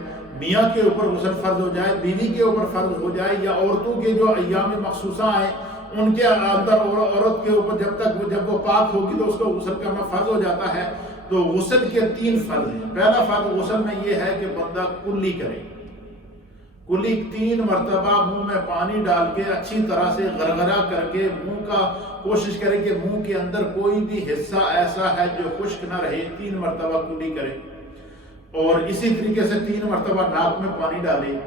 میاں کے اوپر غسل فرض ہو جائے، بیوی کے اوپر فرض ہو جائے، یا عورتوں کے جو ایام مخصوصہ ہیں ان کے اندر عورت کے اوپر جب وہ پاک ہوگی تو اس کو غسل کرنا فرض ہو جاتا ہے۔ تو غسل کے 3 فرض ہیں۔ پہلا فرض غسل میں یہ ہے کہ بندہ کلی کرے، کلی 3 مرتبہ منہ میں پانی ڈال کے اچھی طرح سے غرغرہ کر کے منہ کا کوشش کرے کہ منہ کے اندر کوئی بھی حصہ ایسا ہے جو خشک نہ رہے، 3 مرتبہ کلی کرے، اور اسی طریقے سے 3 مرتبہ ناک میں پانی ڈالے۔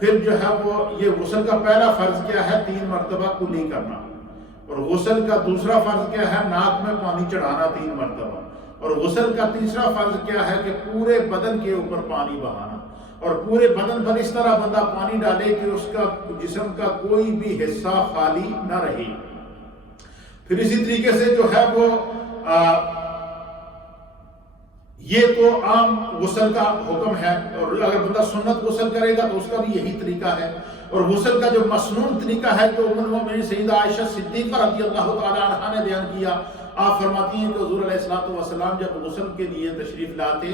پھر جو ہے وہ یہ غسل کا پہلا فرض کیا ہے؟ 3 مرتبہ کلی کرنا، اور غسل کا دوسرا فرض کیا ہے؟ ناک میں پانی چڑھانا 3 مرتبہ، اور غسل کا تیسرا فرض کیا ہے؟ کہ پورے بدن کے اوپر پانی بہانا، اور پورے بدن پر اس طرح بندہ پانی ڈالے کہ اس کا جسم کا کوئی بھی حصہ خالی نہ رہے۔ پھر اسی طریقے سے جو ہے وہ یہ تو عام غسل کا حکم ہے، اور اگر بندہ سنت غسل کرے گا تو اس کا بھی یہی طریقہ ہے۔ اور غسل کا جو مسنون طریقہ ہے تو ام المؤمنین سیدہ عائشہ صدیقہ رضی اللہ تعالی عنہا نے بیان کیا۔ آپ فرماتی ہیں کہ حضور علیہ الصلوۃ والسلام جب غسل کے لیے تشریف لاتے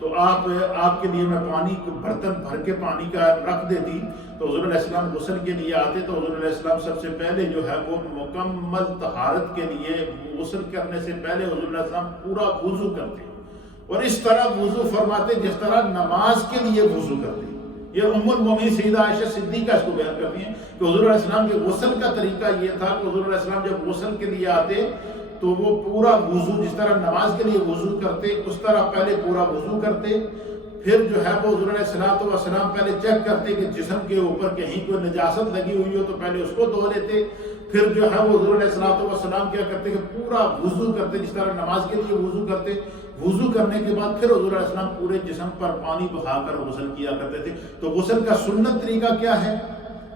تو آپ کے لیے میں پانی کو برتن بھر کے پانی کا رکھ دیتی، تو حضور علیہ السلام غسل کے لیے آتے تو حضور علیہ السلام سب سے پہلے جو ہے وہ مکمل طہارت کے لیے غسل کرنے سے پہلے حضور علیہ السلام پورا وضو کرتے، اور اس طرح وضو فرماتے جس طرح نماز کے لیے وضو کرتے۔ یہ ام المؤمنین سیدہ عائشہ صدیقہ اس کو بیان کرتی ہیں کہ حضور علیہ السلام کے غسل کا طریقہ یہ تھا کہ حضور علیہ السلام جب غسل کے لیے آتے تو وہ پورا وضو جس طرح نماز کے لیے وضو کرتے اس طرح پہلے پورا وضو کرتے، پھر جو ہے وہ حضور علیہ السلام پہلے چیک کرتے کہ جسم کے اوپر کہیں کوئی نجاست لگی ہوئی ہو تو پہلے اس کو دھو لیتے، پھر جو ہے وہ حضور علیہ السلام کیا کرتے کہ پورا وضو کرتے جس طرح نماز کے لیے وضو کرتے۔ وضو کرنے کے بعد پھر حضور علیہ السلام پورے جسم پر پانی بہا کر غسل کیا کرتے تھے۔ تو غسل کا سنت طریقہ کیا ہے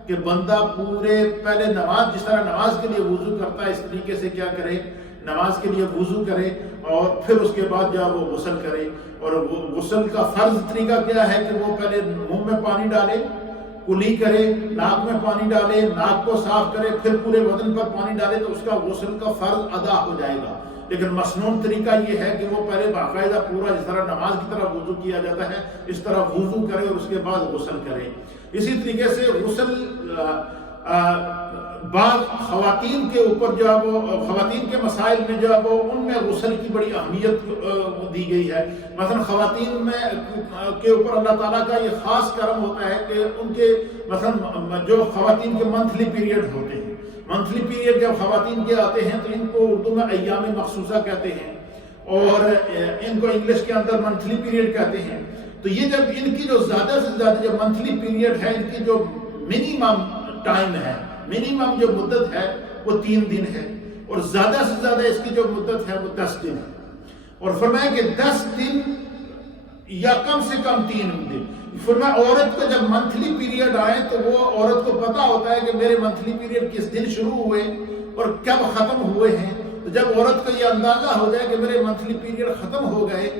کہ بندہ پورے پہلے نماز جس طرح نماز کے لیے وضو کرتا ہے اس طریقے سے کیا کرے، نماز کے لیے وضو کرے، اور پھر اس کے بعد جو وہ غسل کرے۔ اور وہ غسل کا فرض طریقہ کیا ہے کہ وہ پہلے منہ میں پانی ڈالے، کلی کرے، ناک میں پانی ڈالے، ناک کو صاف کرے، پھر پورے بدن پر پانی ڈالے تو اس کا غسل کا فرض ادا ہو جائے گا۔ لیکن مسنون طریقہ یہ ہے کہ وہ پہلے باقاعدہ پورا جس طرح نماز کی طرح وضو کیا جاتا ہے اس طرح وضو کرے اور اس کے بعد غسل کرے۔ اسی طریقے سے غسل بعض خواتین کے اوپر جو ہے وہ خواتین کے مسائل میں جو ہے وہ ان میں غسل کی بڑی اہمیت دی گئی ہے۔ مثلا خواتین میں کے اوپر اللہ تعالیٰ کا یہ خاص کرم ہوتا ہے کہ ان کے مثلا جو خواتین کے منتھلی پیریڈ ہوتے ہیں، منتھلی پیریڈ جب خواتین کے آتے ہیں تو ان کو اردو میں ایام مخصوصہ کہتے ہیں، اور ان کو انگلش کے اندر منتھلی پیریڈ کہتے ہیں۔ تو یہ جب ان کی جو زیادہ سے زیادہ جو منتھلی پیریڈ ہے ان کی جو منیمم ٹائم ہے، منیمم جو مدت ہے وہ 3 دن ہے، اور زیادہ سے زیادہ اس کی جو مدت ہے وہ 10 دن ہے۔ اور فرمایا کہ 10 دن یا کم سے کم 3 دن۔ فرمایا عورت کو جب منتھلی پیریڈ آئے تو وہ عورت کو پتا ہوتا ہے کہ میرے منتھلی پیریڈ کس دن شروع ہوئے اور کب ختم ہوئے ہیں۔ تو جب عورت کو یہ اندازہ ہو جائے کہ میرے منتھلی پیریڈ ختم ہو گئے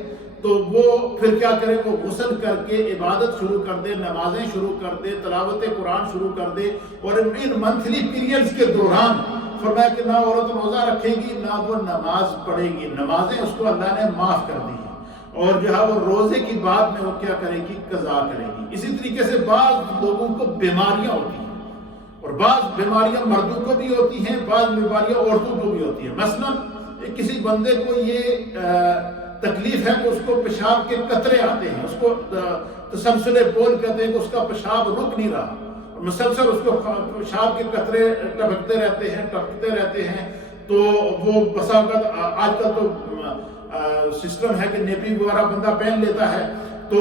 تو وہ پھر کیا کرے، وہ غسل کر کے عبادت شروع کر دے، نمازیں شروع کر دے، تلاوت قرآن شروع کر دے۔ اور ان منتھلی پیریڈز کے دوران فرمایا کہ نہ عورت روزہ رکھے گی نہ وہ نماز پڑھے گی، نمازیں اس کو اللہ نے معاف کر دی ہیں، اور جو ہے وہ روزے کی بعد میں وہ کیا کرے گی، قضا کرے گی۔ اسی طریقے سے بعض لوگوں کو بیماریاں ہوتی ہیں، اور بعض بیماریاں مردوں کو بھی ہوتی ہیں، بعض بیماریاں عورتوں کو بھی ہوتی ہیں۔ مثلا کسی بندے کو یہ تکلیف ہے کہ اس کو پیشاب کے قطرے آتے ہیں، اس کو تسلسل بول کہتے ہیں کہ اس کا پیشاب رک نہیں رہا، مسلسل اس کو پیشاب کے قطرے ٹپکتے رہتے ہیں۔ تو وہ بسا اوقات آج کل تو سسٹم ہے کہ نیپی وغیرہ بندہ پہن لیتا ہے، تو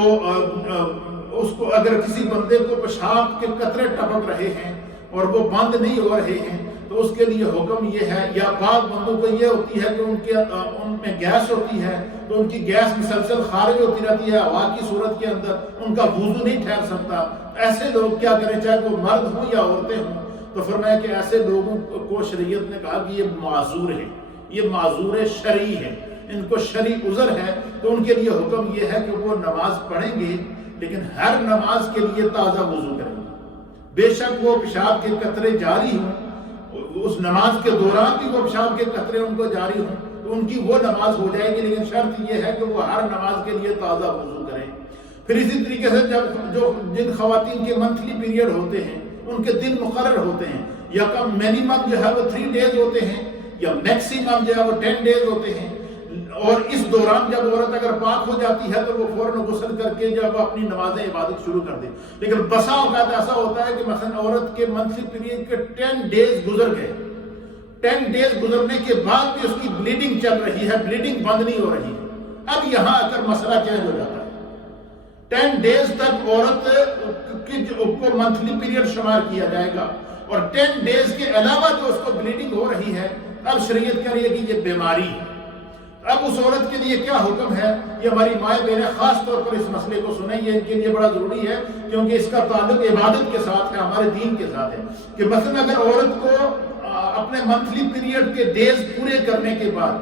اس کو اگر کسی بندے کو پیشاب کے قطرے ٹپک رہے ہیں اور وہ بند نہیں ہو رہے ہیں تو اس کے لیے حکم یہ ہے، یا بعض بندوں کو یہ ہوتی ہے کہ ان میں گیس ہوتی ہے تو ان کی گیس مسلسل خارج ہوتی رہتی ہے ہوا کی صورت کے اندر، ان کا وضو نہیں ٹھہر سکتا، ایسے لوگ کیا کریں، چاہے وہ مرد ہوں یا عورتیں ہوں؟ تو فرمایا کہ ایسے لوگوں کو شریعت نے کہا کہ یہ معذور ہے، یہ معذور شرعی ہے، ان کو شرعی عذر ہے، تو ان کے لیے حکم یہ ہے کہ وہ نماز پڑھیں گے لیکن ہر نماز کے لیے تازہ وضو کریں گے، بے شک وہ پیشاب کے قطرے جاری ہوں، اس نماز کے دوران بھی وہ پیشاب کے قطرے ان کو جاری ہوں تو ان کی وہ نماز ہو جائے گی، لیکن شرط یہ ہے کہ وہ ہر نماز کے لیے تازہ وضو کریں۔ پھر اسی طریقے سے جن خواتین کے منتھلی پیریڈ ہوتے ہیں ان کے دن مقرر ہوتے ہیں، یا کم مینیمم جو ہے وہ 3 ڈیز ہوتے ہیں، یا میکسیمم جو ہے وہ 10 ڈیز ہوتے ہیں، اور اس دوران جب عورت اگر پاک ہو جاتی ہے تو وہ فوراً غسل کر کے جب اپنی نمازیں عبادت شروع کر دے۔ لیکن بسا اوقات ایسا ہوتا ہے کہ مثلا عورت کے منتھلی پیریڈ کے 10 ڈیز گزر گئے، 10 ڈیز گزرنے کے بعد بھی اس کی بلیڈنگ چل رہی ہے، بلیڈنگ بند نہیں ہو رہی ہے۔ اب یہاں آ کر مسئلہ چینج ہو جاتا ہے، 10 ڈیز تک عورت کو منتھلی پیریڈ شمار کیا جائے گا، اور 10 ڈیز کے علاوہ جو اس کو بلیڈنگ ہو رہی ہے، اب شریعت کہہ رہی ہے کہ یہ بیماری ہے۔ اب اس عورت کے لیے کیا حکم ہے؟ یہ ہماری مائیں بہنیں خاص طور پر اس مسئلے کو سنیں، یہ ان کے لیے بڑا ضروری ہے کیونکہ اس کا تعلق عبادت کے ساتھ ہے، ہمارے دین کے ساتھ ہے، کہ مثلا اگر عورت کو اپنے منتھلی پیریڈ کے ڈیز پورے کرنے کے بعد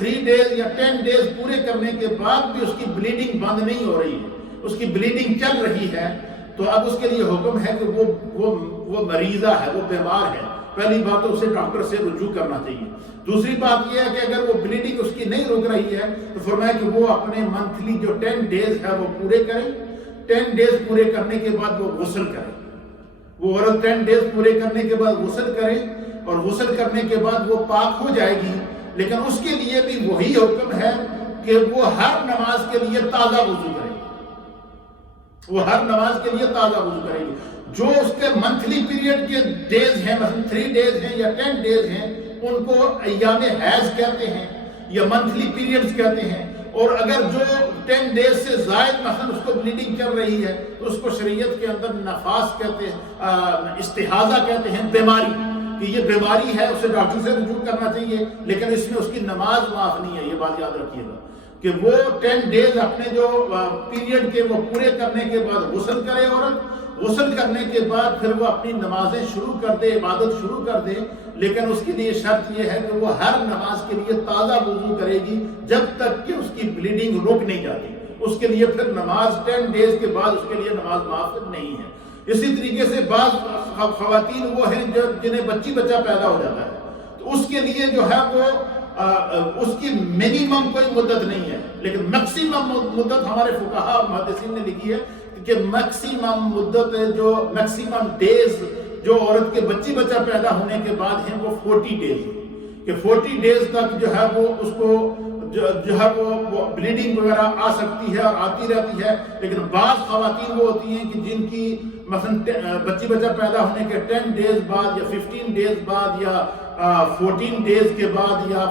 3 ڈیز یا 10 ڈیز پورے کرنے کے بعد بھی اس کی بلیڈنگ بند نہیں ہو رہی ہے، اس کی بلیڈنگ چل رہی ہے، تو اب اس کے لیے حکم ہے کہ وہ مریضہ ہے، وہ بیمار ہے۔ پہلی بات تو اسے ڈاکٹر سے رجوع کرنا چاہیے۔ دوسری بات یہ ہے کہ اگر وہ بلیڈنگ اس کی نہیں رک رہی ہے تو فرمایا کہ وہ اپنے منتھلی جو 10 ڈیز ہے وہ پورے کریں، 10 ڈیز پورے کرنے کے بعد وہ غسل کریں، وہ عورت 10 ڈیز پورے کرنے کے بعد غسل کرے، اور غسل کرنے کے بعد وہ پاک ہو جائے گی، لیکن اس کے لیے بھی وہی حکم ہے کہ وہ ہر نماز کے لیے تازہ وضو کرے، وہ ہر نماز کے لیے تازہ وضو کرے گی۔ جو اس کے منتھلی پیریڈ کے ڈیز ہیں، مثلا 3 ڈیز ہیں یا 10 ڈیز ہیں، ان کو ایام حیض کہتے ہیں یا منتھلی پیریڈز کہتے ہیں، اور اگر جو 10 ڈیز سے زائد مثلا اس کو بلیڈنگ چل رہی ہے تو اس کو شریعت کے اندر نفاس کہتے ہیں، استحاضہ کہتے ہیں، بیماری، کہ یہ بیماری ہے، اسے ڈاکٹر سے رجوع کرنا چاہیے، لیکن اس میں اس کی نماز معاف نہیں ہے۔ یہ بات یاد رکھیے گا کہ وہ 10 ڈیز اپنے جو پیریڈ کے وہ پورے کرنے کے بعد غسل کرے عورت، غسل کرنے کے بعد پھر وہ اپنی نمازیں شروع کر دے، عبادت شروع کر دے، لیکن اس کے لیے شرط یہ ہے کہ وہ ہر نماز کے لیے تازہ وضو کرے گی جب تک کہ اس کی بلیڈنگ رک نہیں جاتی، اس کے لیے پھر نماز 10 ڈیز کے بعد اس کے لیے نماز معاف نہیں ہے۔ اسی طریقے سے بعض خواتین وہ ہیں جنہیں بچہ پیدا ہو جاتا ہے، تو اس کے لیے جو ہے وہ اس کی منیمم کوئی مدت نہیں ہے، لیکن میکسیمم مدت ہمارے فقہاء اور محدثین نے لکھی ہے کہ میکسیمم مدت جو میکسیمم ڈیز جو عورت کے بچہ پیدا ہونے کے بعد ہیں وہ 40 ڈیز، کہ 40 ڈیز تک جو ہے وہ اس کو جو ہے وہ بلیڈنگ وغیرہ آ سکتی ہے اور آتی رہتی ہے، لیکن بعض خواتین وہ ہوتی ہیں کہ جن کی مثلا بچہ پیدا ہونے کے 10 ڈیز بعد یا 15 ڈیز بعد یا 14 ڈیز کے بعد یا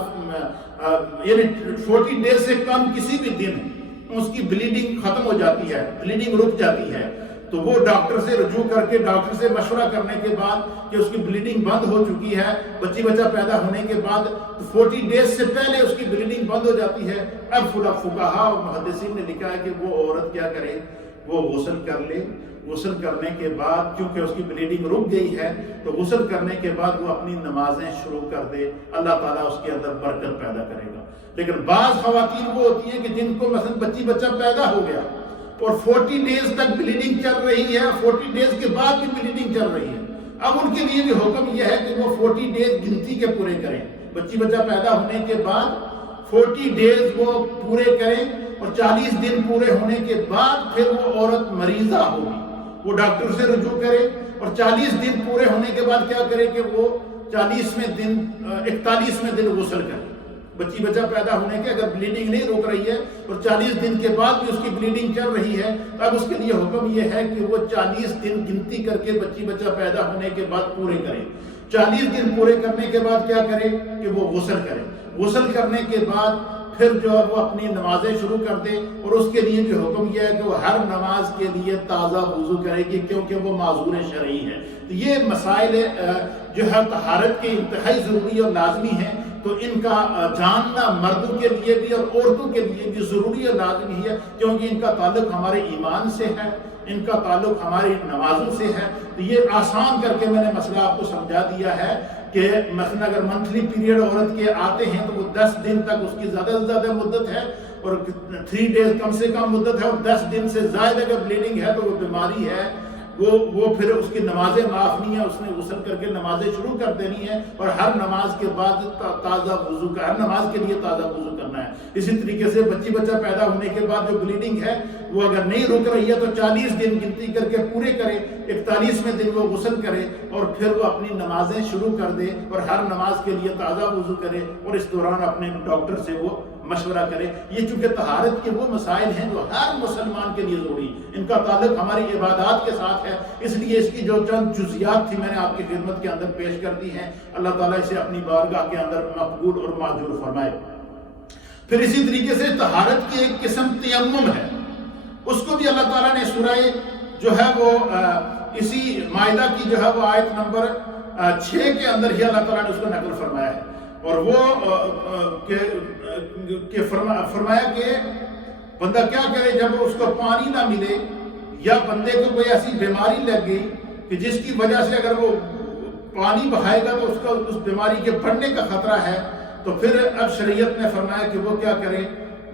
یعنی 40 ڈیز سے کم کسی بھی دن اس کی بلیڈنگ ختم ہو جاتی ہے، بلیڈنگ رک جاتی ہے، تو وہ ڈاکٹر سے رجوع کر کے ڈاکٹر سے مشورہ کرنے کے بعد کہ اس کی بلیڈنگ بند ہو چکی ہے بچہ پیدا ہونے کے بعد، 40 ڈیز سے پہلے اس کی بلیڈنگ بند ہو جاتی ہے، اب فقہاء اور محدثین نے لکھا ہے کہ وہ عورت کیا کرے، وہ غسل کر لے، غسل کرنے کے بعد کیونکہ اس کی بلیڈنگ رک گئی ہے تو غسل کرنے کے بعد وہ اپنی نمازیں شروع کر دے، اللہ تعالیٰ اس کے اندر برکت پیدا کرے گا۔ لیکن بعض خواتین وہ ہوتی ہیں کہ جن کو مثلا بچہ پیدا ہو گیا اور 40 ڈیز تک بلیڈنگ چل رہی ہے، 40 ڈیز کے بعد بھی بلیڈنگ چل رہی ہے، اب ان کے لیے بھی حکم یہ ہے کہ وہ 40 ڈیز گنتی کے پورے کریں، بچہ پیدا ہونے کے بعد 40 ڈیز وہ پورے کریں، اور 40 دن پورے ہونے کے بعد پھر وہ عورت مریضہ ہوگی، وہ ڈاکٹر سے رجوع کرے، اور 40 دن پورے ہونے کے بعد کیا کرے کہ وہ 41ویں دن غسل کرے، بچہ پیدا ہونے کے اگر بلیڈنگ نہیں روک رہی ہے اور 40 دن کے بعد بھی اس کی بلیڈنگ چل رہی ہے، اب اس کے لیے حکم یہ ہے کہ وہ 40 دن گنتی کر کے بچہ پیدا ہونے کے بعد پورے کرے۔ 40 دن پورے کرنے کے بعد کیا کرے کہ وہ غسل کرے، غسل کرنے کے بعد پھر جو ہے وہ اپنی نمازیں شروع کر دے، اور اس کے لیے بھی حکم یہ ہے کہ وہ ہر نماز کے لیے تازہ وضو کرے گی، کیونکہ وہ معذور شرعی ہے۔ تو یہ مسائل جو ہے طہارت کے انتہائی ضروری اور لازمی ہیں، تو ان کا جاننا مردوں کے لیے بھی اور عورتوں کے لیے بھی ضروری اور لازمی ہے، کیونکہ ان کا تعلق ہمارے ایمان سے ہے، ان کا تعلق ہماری نمازوں سے ہے۔ تو یہ آسان کر کے میں نے مسئلہ آپ کو سمجھا دیا ہے کہ مثلا اگر منتھلی پیریڈ عورت کے آتے ہیں تو وہ 10 دن تک اس کی زیادہ سے زیادہ مدت ہے، اور 3 ڈیز کم سے کم مدت ہے، اور 10 دن سے زائد اگر بلیڈنگ ہے تو وہ بیماری ہے، وہ پھر اس کی نمازیں معاف نہیں ہیں، اس نے غسل کر کے نمازیں شروع کر دینی ہے، اور ہر نماز کے بعد تازہ وضو کا، ہر نماز کے لیے تازہ وضو کرنا ہے۔ اسی طریقے سے بچہ پیدا ہونے کے بعد جو بلیڈنگ ہے وہ اگر نہیں رک رہی ہے تو 40 دن گنتی کر کے پورے کرے، 41ویں دن وہ غسل کرے، اور پھر وہ اپنی نمازیں شروع کر دے، اور ہر نماز کے لیے تازہ وضو کرے، اور اس دوران اپنے ڈاکٹر سے وہ مشورہ کرے۔ یہ چونکہ طہارت کے وہ مسائل ہیں جو ہر مسلمان کے لیے ضروری، ان کا تعلق ہماری عبادات کے ساتھ ہے، اس لیے اس کی جو چند جزیات تھی میں نے آپ کی خدمت کے اندر پیش کر دی ہیں۔ اللہ تعالیٰ اسے اپنی بارگاہ کے اندر مقبول اور معجور فرمائے۔ پھر اسی طریقے سے طہارت کی ایک قسم تیمم ہے، اس کو بھی اللہ تعالیٰ نے سورہ جو ہے وہ اسی مائدہ کی جو ہے وہ آیت نمبر 6 کے اندر ہی اللہ تعالیٰ نے اس کو نقل فرمایا ہے، اور وہ فرمایا کہ بندہ کیا کرے جب اس کو پانی نہ ملے، یا بندے کو کوئی ایسی بیماری لگ گئی کہ جس کی وجہ سے اگر وہ پانی بہائے گا تو اس کا اس بیماری کے بڑھنے کا خطرہ ہے، تو پھر اب شریعت نے فرمایا کہ وہ کیا کرے،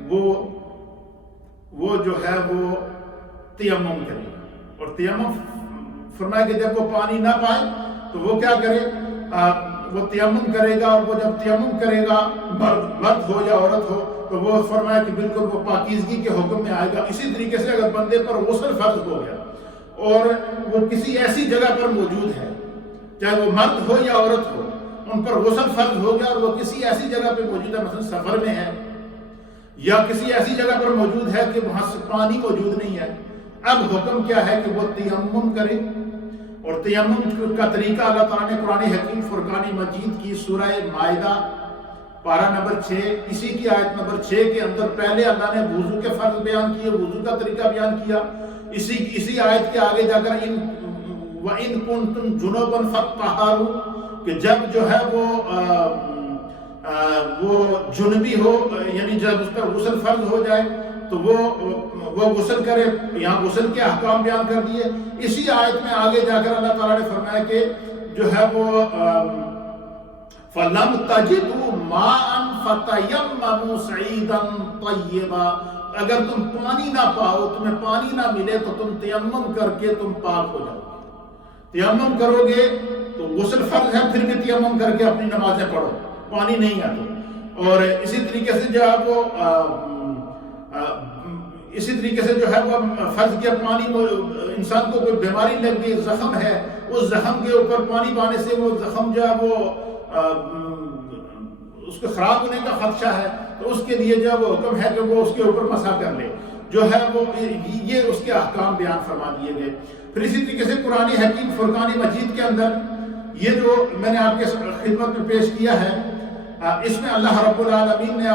وہ جو ہے وہ تیمم کرے، اور تیمم فرمایا کہ جب وہ پانی نہ پائے تو وہ کیا کرے، وہ تیمم کرے گا، اور وہ جب تیمم کرے گا مرد ہو یا عورت ہو تو وہ فرمایا کہ بالکل وہ پاکیزگی کے حکم میں آئے گا۔ اسی طریقے سے اگر بندے پر غسل فرض ہو گیا اور وہ کسی ایسی جگہ پر موجود ہے، چاہے وہ مرد ہو یا عورت ہو، ان پر غسل فرض ہو گیا اور وہ کسی ایسی جگہ پہ موجود ہے، مثلا سفر میں ہے یا کسی ایسی جگہ پر موجود ہے کہ وہاں سے پانی موجود نہیں ہے، اب حکم کیا ہے کہ وہ تیمم کرے۔ اور تیمم کا طریقہ اللہ تعالیٰ نے قرآن حکیم فرقان مجید کی سورہ مائدہ پارہ نمبر 6 اسی کی آیت نمبر 6 کے اندر پہلے اللہ نے وضو کے فرض بیان کیے، وضو کا طریقہ بیان کیا، اسی آیت کے آگے جا کر وَإِن كُنتُمْ جُنُوبًا فَاطَّهَّرُوا، کہ جب جو ہے وہ جنبی ہو، یعنی جب اس پر غسل فرض ہو جائے تو وہ غسل کرے۔ یہاں غسل کے احکام بیان کر دیے۔ اسی آیت میں آگے جا کر اللہ تعالیٰ نے فرمایا کہ جو ہے وہ فَلَمْ تَجِدُوا مَاءً فَتَيَمَّمُوا صَعِيدًا طَيِّبًا، اگر تم پانی نہ پاؤ، تمہیں پانی نہ ملے تو تم تیمم کر کے تم پاک ہو جاؤ۔ تیمم کرو گے تو غسل فرض ہے، پھر بھی تیمم کر کے اپنی نمازیں پڑھو، پانی نہیں ہے تو۔ اور اسی طریقے سے جو ہے وہ فرض کیا، پانی انسان کو کوئی بیماری لگ گئی، زخم ہے، اس زخم کے اوپر پانی پانے سے وہ زخم جو ہے وہ اس کے خراب ہونے کا خدشہ ہے، تو اس کے لیے جو ہے وہ حکم ہے کہ وہ اس کے اوپر مسح کر لے، جو ہے وہ یہ اس کے احکام بیان فرما دیے گئے۔ پھر اسی طریقے سے قرآن حکیم فرقان مجید کے اندر یہ جو میں نے آپ کے خدمت میں پیش کیا ہے، اس میں اللہ رب العالمین نے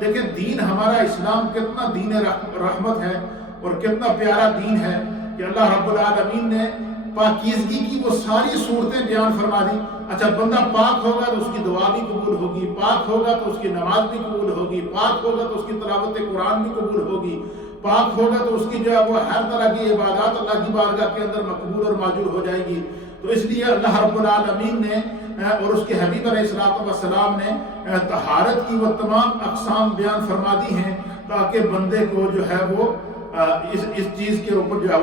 دیکھیں دین ہمارا اسلام کتنا دین رحمت ہے اور کتنا پیارا دین ہے کہ اللہ رب العالمین نے پاکیزگی کی وہ ساری صورتیں بیان فرما دی۔ اچھا، بندہ پاک ہوگا تو اس کی دعا بھی قبول ہوگی، پاک ہوگا تو اس کی نماز بھی قبول ہوگی، پاک ہوگا تو اس کی تلاوت قرآن بھی قبول ہوگی، پاک ہوگا تو اس کی جو ہے وہ ہر طرح کی عبادات اللہ کی بارگاہ کے اندر مقبول اور معجور ہو جائے گی۔ تو اس لیے اللہ رب العالمین نے اور اس کے حبیب علیہ السلام نے طہارت کی وہ تمام اقسام بیان فرما دی ہیں تاکہ بندے کو جو ہے وہ اس چیز کے اوپر جو ہے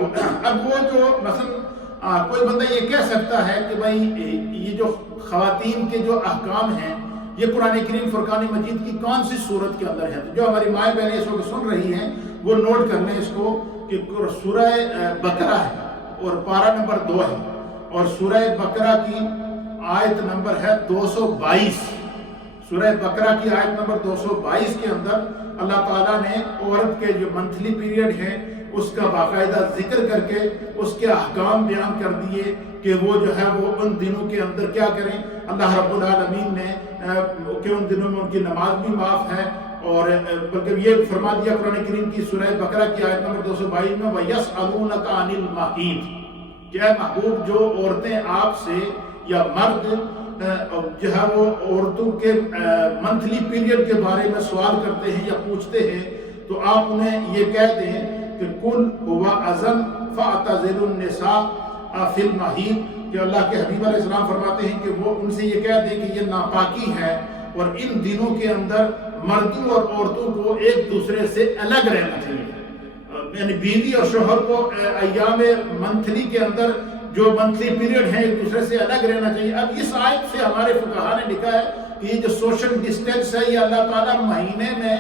اب وہ جو مثلا کوئی بندہ یہ کہہ سکتا ہے کہ بھائی یہ جو خواتین کے جو احکام ہیں یہ قرآن کریم فرقان مجید کی کون سی صورت کے اندر ہے؟ تو جو ہماری مائیں بہنیں اس وقت سن رہی ہیں وہ نوٹ کر لیں اس کو کہ سورہ بقرہ ہے اور پارہ نمبر 2 ہے، اور سورہ بقرہ کی آیت نمبر ہے 222۔ سورہ بقرہ کی آیت نمبر 222 کے اندر اللہ تعالیٰ نے عورت کے جو منتھلی پیریڈ ہے اس کا باقاعدہ ذکر کر کے اس کے احکام بیان کر دیے کہ وہ جو ہے وہ ان دنوں کے اندر کیا کریں۔ اللہ رب العالمین نے کہ ان دنوں میں ان کی نماز بھی معاف ہے، اور بلکہ یہ فرما دیا قرآن کریم کی سورہ بقرہ کی آیت نمبر 222 میں وَيَسْأَلُونَكَ عَنِ الْمَحِيضِ، کہ اے محبوب جو عورتیں آپ سے یا مرد جو ہے وہ عورتوں کے منتھلی پیریڈ کے بارے میں سوال کرتے ہیں یا پوچھتے ہیں، تو آپ انہیں یہ کہہ دیں کہ قُلْ هُوَ أَذًا فَاعْتَزِلُوا النِّسَاءَ فِي الْمَحِيضِ، کہ اللہ کے حبیب علیہ السلام فرماتے ہیں کہ وہ ان سے یہ کہہ دیں کہ یہ ناپاکی ہے اور ان دنوں کے اندر مردوں اور عورتوں کو ایک دوسرے سے الگ رہنا چاہیے، یعنی بیوی اور شوہر کو ایام منتھلی کے اندر جو منتھلی پیریڈ ہیں ایک دوسرے سے الگ رہنا چاہیے۔ اب اس آیت سے ہمارے فقہا نے لکھا ہے کہ یہ جو سوشل ڈسٹینس ہے یہ اللہ تعالیٰ مہینے میں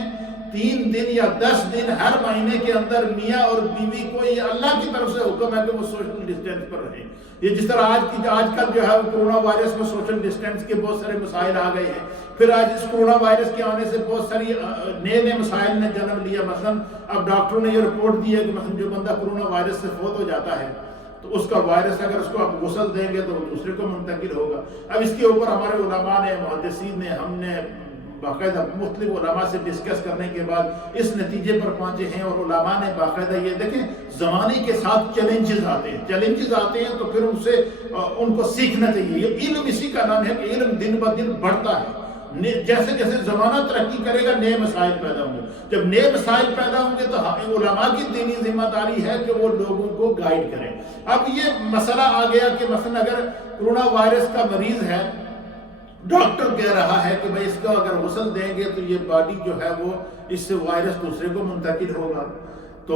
3 دن یا 10 دن ہر مہینے کے اندر میاں اور بیوی کو یہ اللہ کی طرف سے حکم ہے کہ وہ سوشل ڈسٹینس پر رہیں۔ یہ جس طرح آج کل جو ہے کورونا وائرس میں سوشل ڈسٹینس کے بہت سارے مسائل آ گئے ہیں، پھر آج اس کورونا وائرس کے آنے سے بہت ساری نئے مسائل نے جنم لیا۔ مثلا اب ڈاکٹروں نے یہ رپورٹ دی ہے کہ مثلا جو بندہ کورونا وائرس سے فوت ہو جاتا ہے تو اس کا وائرس اگر اس کو آپ غسل دیں گے تو دوسرے کو منتقل ہوگا۔ اب اس کے اوپر ہمارے علماء نے، محدثین نے، ہم نے باقاعدہ مختلف علماء سے ڈسکس کرنے کے بعد اس نتیجے پر پہنچے ہیں، اور علماء نے باقاعدہ یہ دیکھیں زمانے کے ساتھ چیلنجز آتے ہیں تو پھر ان سے ان کو سیکھنا چاہیے۔ یہ علم اسی کا نام ہے کہ علم دن بہ دن بڑھتا ہے، جیسے جیسے زمانہ ترقی کرے گا نئے مسائل پیدا ہوں گے، جب نئے مسائل پیدا ہوں گے تو علماء کی دینی ذمہ داری ہے کہ وہ لوگوں کو گائیڈ کریں۔ اب یہ مسئلہ آ گیا کہ مثلا اگر کورونا وائرس کا مریض ہے، ڈاکٹر کہہ رہا ہے کہ بھئی اس کو اگر غسل دیں گے تو یہ باڈی جو ہے وہ اس سے وائرس دوسرے کو منتقل ہوگا، تو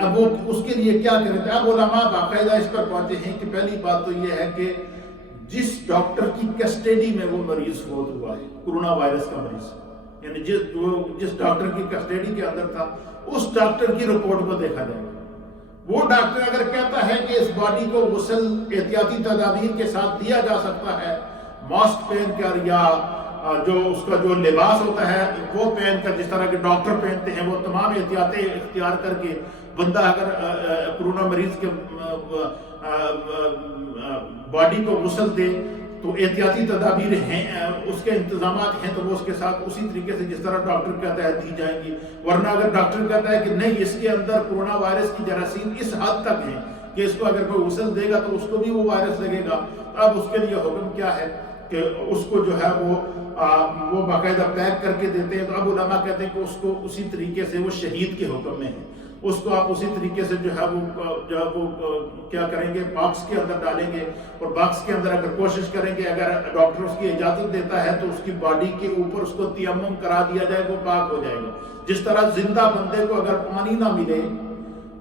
اب وہ اس کے لیے کیا کریں؟ اب علماء باقاعدہ اس پر پہنچے ہیں کہ پہلی بات تو یہ ہے کہ جس ڈاکٹر کی کسٹڈی میں وہ مریض فوت ہوا ہے، کورونا وائرس کا مریض، یعنی جس ڈاکٹر کی کسٹڈی کے اندر تھا اس ڈاکٹر کی رپورٹ کو دیکھا جائے گا۔ وہ ڈاکٹر اگر کہتا ہے کہ اس باڈی کو غسل احتیاطی تدابیر کے ساتھ دیا جا سکتا ہے، ماسک پہن کر یا جو اس کا جو لباس ہوتا ہے وہ پہن کر، جس طرح کے ڈاکٹر پہنتے ہیں، وہ تمام احتیاطیں اختیار کر کے بندہ اگر کورونا مریض کے باڈی کو غسل دے تو احتیاطی تدابیر ہیں، اس کے انتظامات ہیں، تو وہ اس کے ساتھ اسی طریقے سے جس طرح ڈاکٹر کہتا ہے دی جائیں گی۔ ورنہ اگر ڈاکٹر کہتا ہے کہ نہیں اس کے اندر کورونا وائرس کی جراثیم اس حد تک ہیں کہ اس کو اگر کوئی غسل دے گا تو اس کو بھی وہ وائرس لگے گا، اب اس کے لیے حکم کیا ہے کہ اس کو جو ہے وہ باقاعدہ پیک کر کے دیتے ہیں۔ تو اب علماء کہتے ہیں کہ اس کو اسی طریقے سے وہ شہید کے حکم میں ہے، اس کو آپ اسی طریقے سے جو ہے وہ کیا کریں گے، باکس کے اندر ڈالیں گے، اور باکس کے اندر اگر کوشش کریں گے، اگر ڈاکٹر اس کی اجازت دیتا ہے تو اس کی باڈی کے اوپر اس کو تیمم کرا دیا جائے، وہ پاک ہو جائے گا۔ جس طرح زندہ بندے کو اگر پانی نہ ملے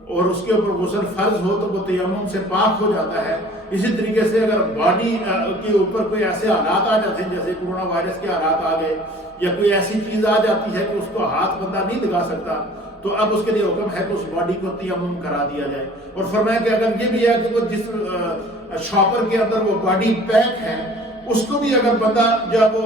اور اس کے اوپر غسل فرض ہو تو وہ تیمم سے پاک ہو جاتا ہے، اسی طریقے سے اگر باڈی کے اوپر کوئی ایسے حالات آ جاتے ہیں جیسے کورونا وائرس کے حالات آ گئے، یا کوئی ایسی چیز آ جاتی ہے کہ اس کو ہاتھ بندہ نہیں لگا سکتا، تو اب اس کے لیے حکم ہے کہ اس باڈی کو تیمم کرا دیا جائے۔ اور فرمایا کہ اگر یہ بھی ہے کہ وہ جس شاپر کے اندر وہ باڈی پیک ہے اس کو بھی اگر بندہ جب وہ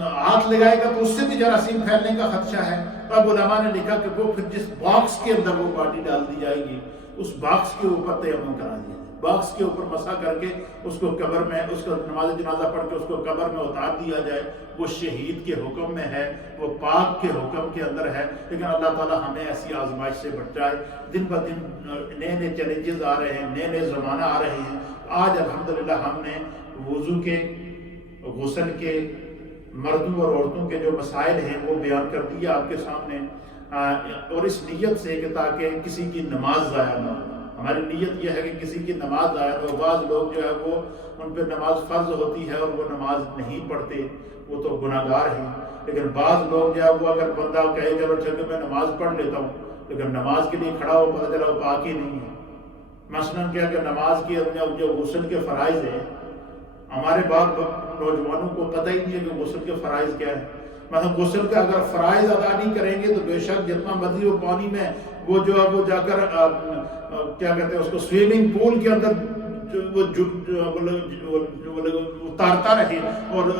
ہاتھ لگائے گا تو اس سے بھی جراثیم پھیلنے کا خدشہ ہے۔ تو اب علماء نے لکھا کہ وہ پھر جس باکس کے اندر وہ باڈی ڈال دی جائے گی اس باکس کے اوپر تیمم کرا دیا جائے، باکس کے اوپر مسح کر کے اس کو قبر میں، اس کو نماز جنازہ پڑھ کے اس کو قبر میں اتار دیا جائے۔ وہ شہید کے حکم میں ہے، وہ پاک کے حکم کے اندر ہے۔ لیکن اللہ تعالیٰ ہمیں ایسی آزمائش سے بچائے۔ دن بہ دن نئے نئے چیلنجز آ رہے ہیں، نئے نئے زمانہ آ رہے ہیں۔ آج الحمدللہ ہم نے وضو کے، غسل کے، مردوں اور عورتوں کے جو مسائل ہیں وہ بیان کر دیا آپ کے سامنے، اور اس نیت سے کہ تاکہ کسی کی نماز ضائع نہ ہو۔ ہماری نیت یہ ہے کہ کسی کی نماز ضائع نہ ہو۔ بعض لوگ جو ہے وہ ان پہ نماز فرض ہوتی ہے اور وہ نماز نہیں پڑھتے، وہ تو گناہ گار ہیں۔ لیکن بعض لوگ جو ہے وہ اگر بندہ کہے چلو ٹھیک ہے میں نماز پڑھ لیتا ہوں، لیکن نماز کے لیے کھڑا ہو پتہ چلا وہ پاک ہی نہیں ہے۔ مثلاً کیا کہ نماز کی جو غسل کے فرائض ہیں، ہمارے بعض نوجوانوں کو پتہ ہی نہیں ہے کہ غسل کے فرائض کیا ہیں۔ مثلا غسل کا اگر فرائض ادا نہیں کریں گے تو بے شک جتنا مرضی وہ پانی میں وہ جو ہے وہ جا کر کیا کہتے ہیں اس کو سوئمنگ پول کے اندر اتارتا رہے اور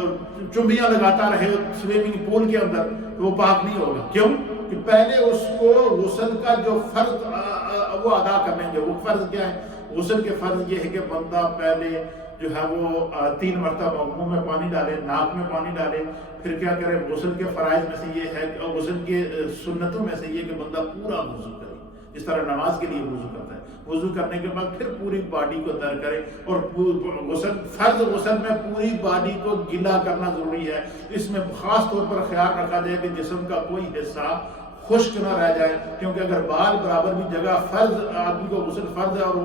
چمبیاں لگاتا رہے سوئمنگ پول کے اندر، تو وہ پاک نہیں ہوگا۔ کیوں کہ پہلے اس کو غسل کا جو فرض وہ ادا کریں گے۔ وہ فرض کیا ہے؟ غسل کے فرض یہ ہے کہ بندہ پہلے جو ہے وہ 3 مرتبہ منہ میں پانی ڈالے، ناک میں پانی ڈالے، پھر کیا کرے، غسل کے فرائض میں سے یہ ہے، غسل کے سنتوں میں سے یہ کہ بندہ پورا وضو کرے، جس طرح نماز کے لیے وضو کرتا ہے، وضو کرنے کے بعد پھر پوری باڈی کو تر کرے، اور فرض غسل میں پوری باڈی کو گیلا کرنا ضروری ہے۔ اس میں خاص طور پر خیال رکھا جائے کہ جسم کا کوئی حصہ خشک نہ رہ جائے، کیونکہ اگر بال برابر بھی جگہ فرض، آدمی کو غسل فرض ہے اور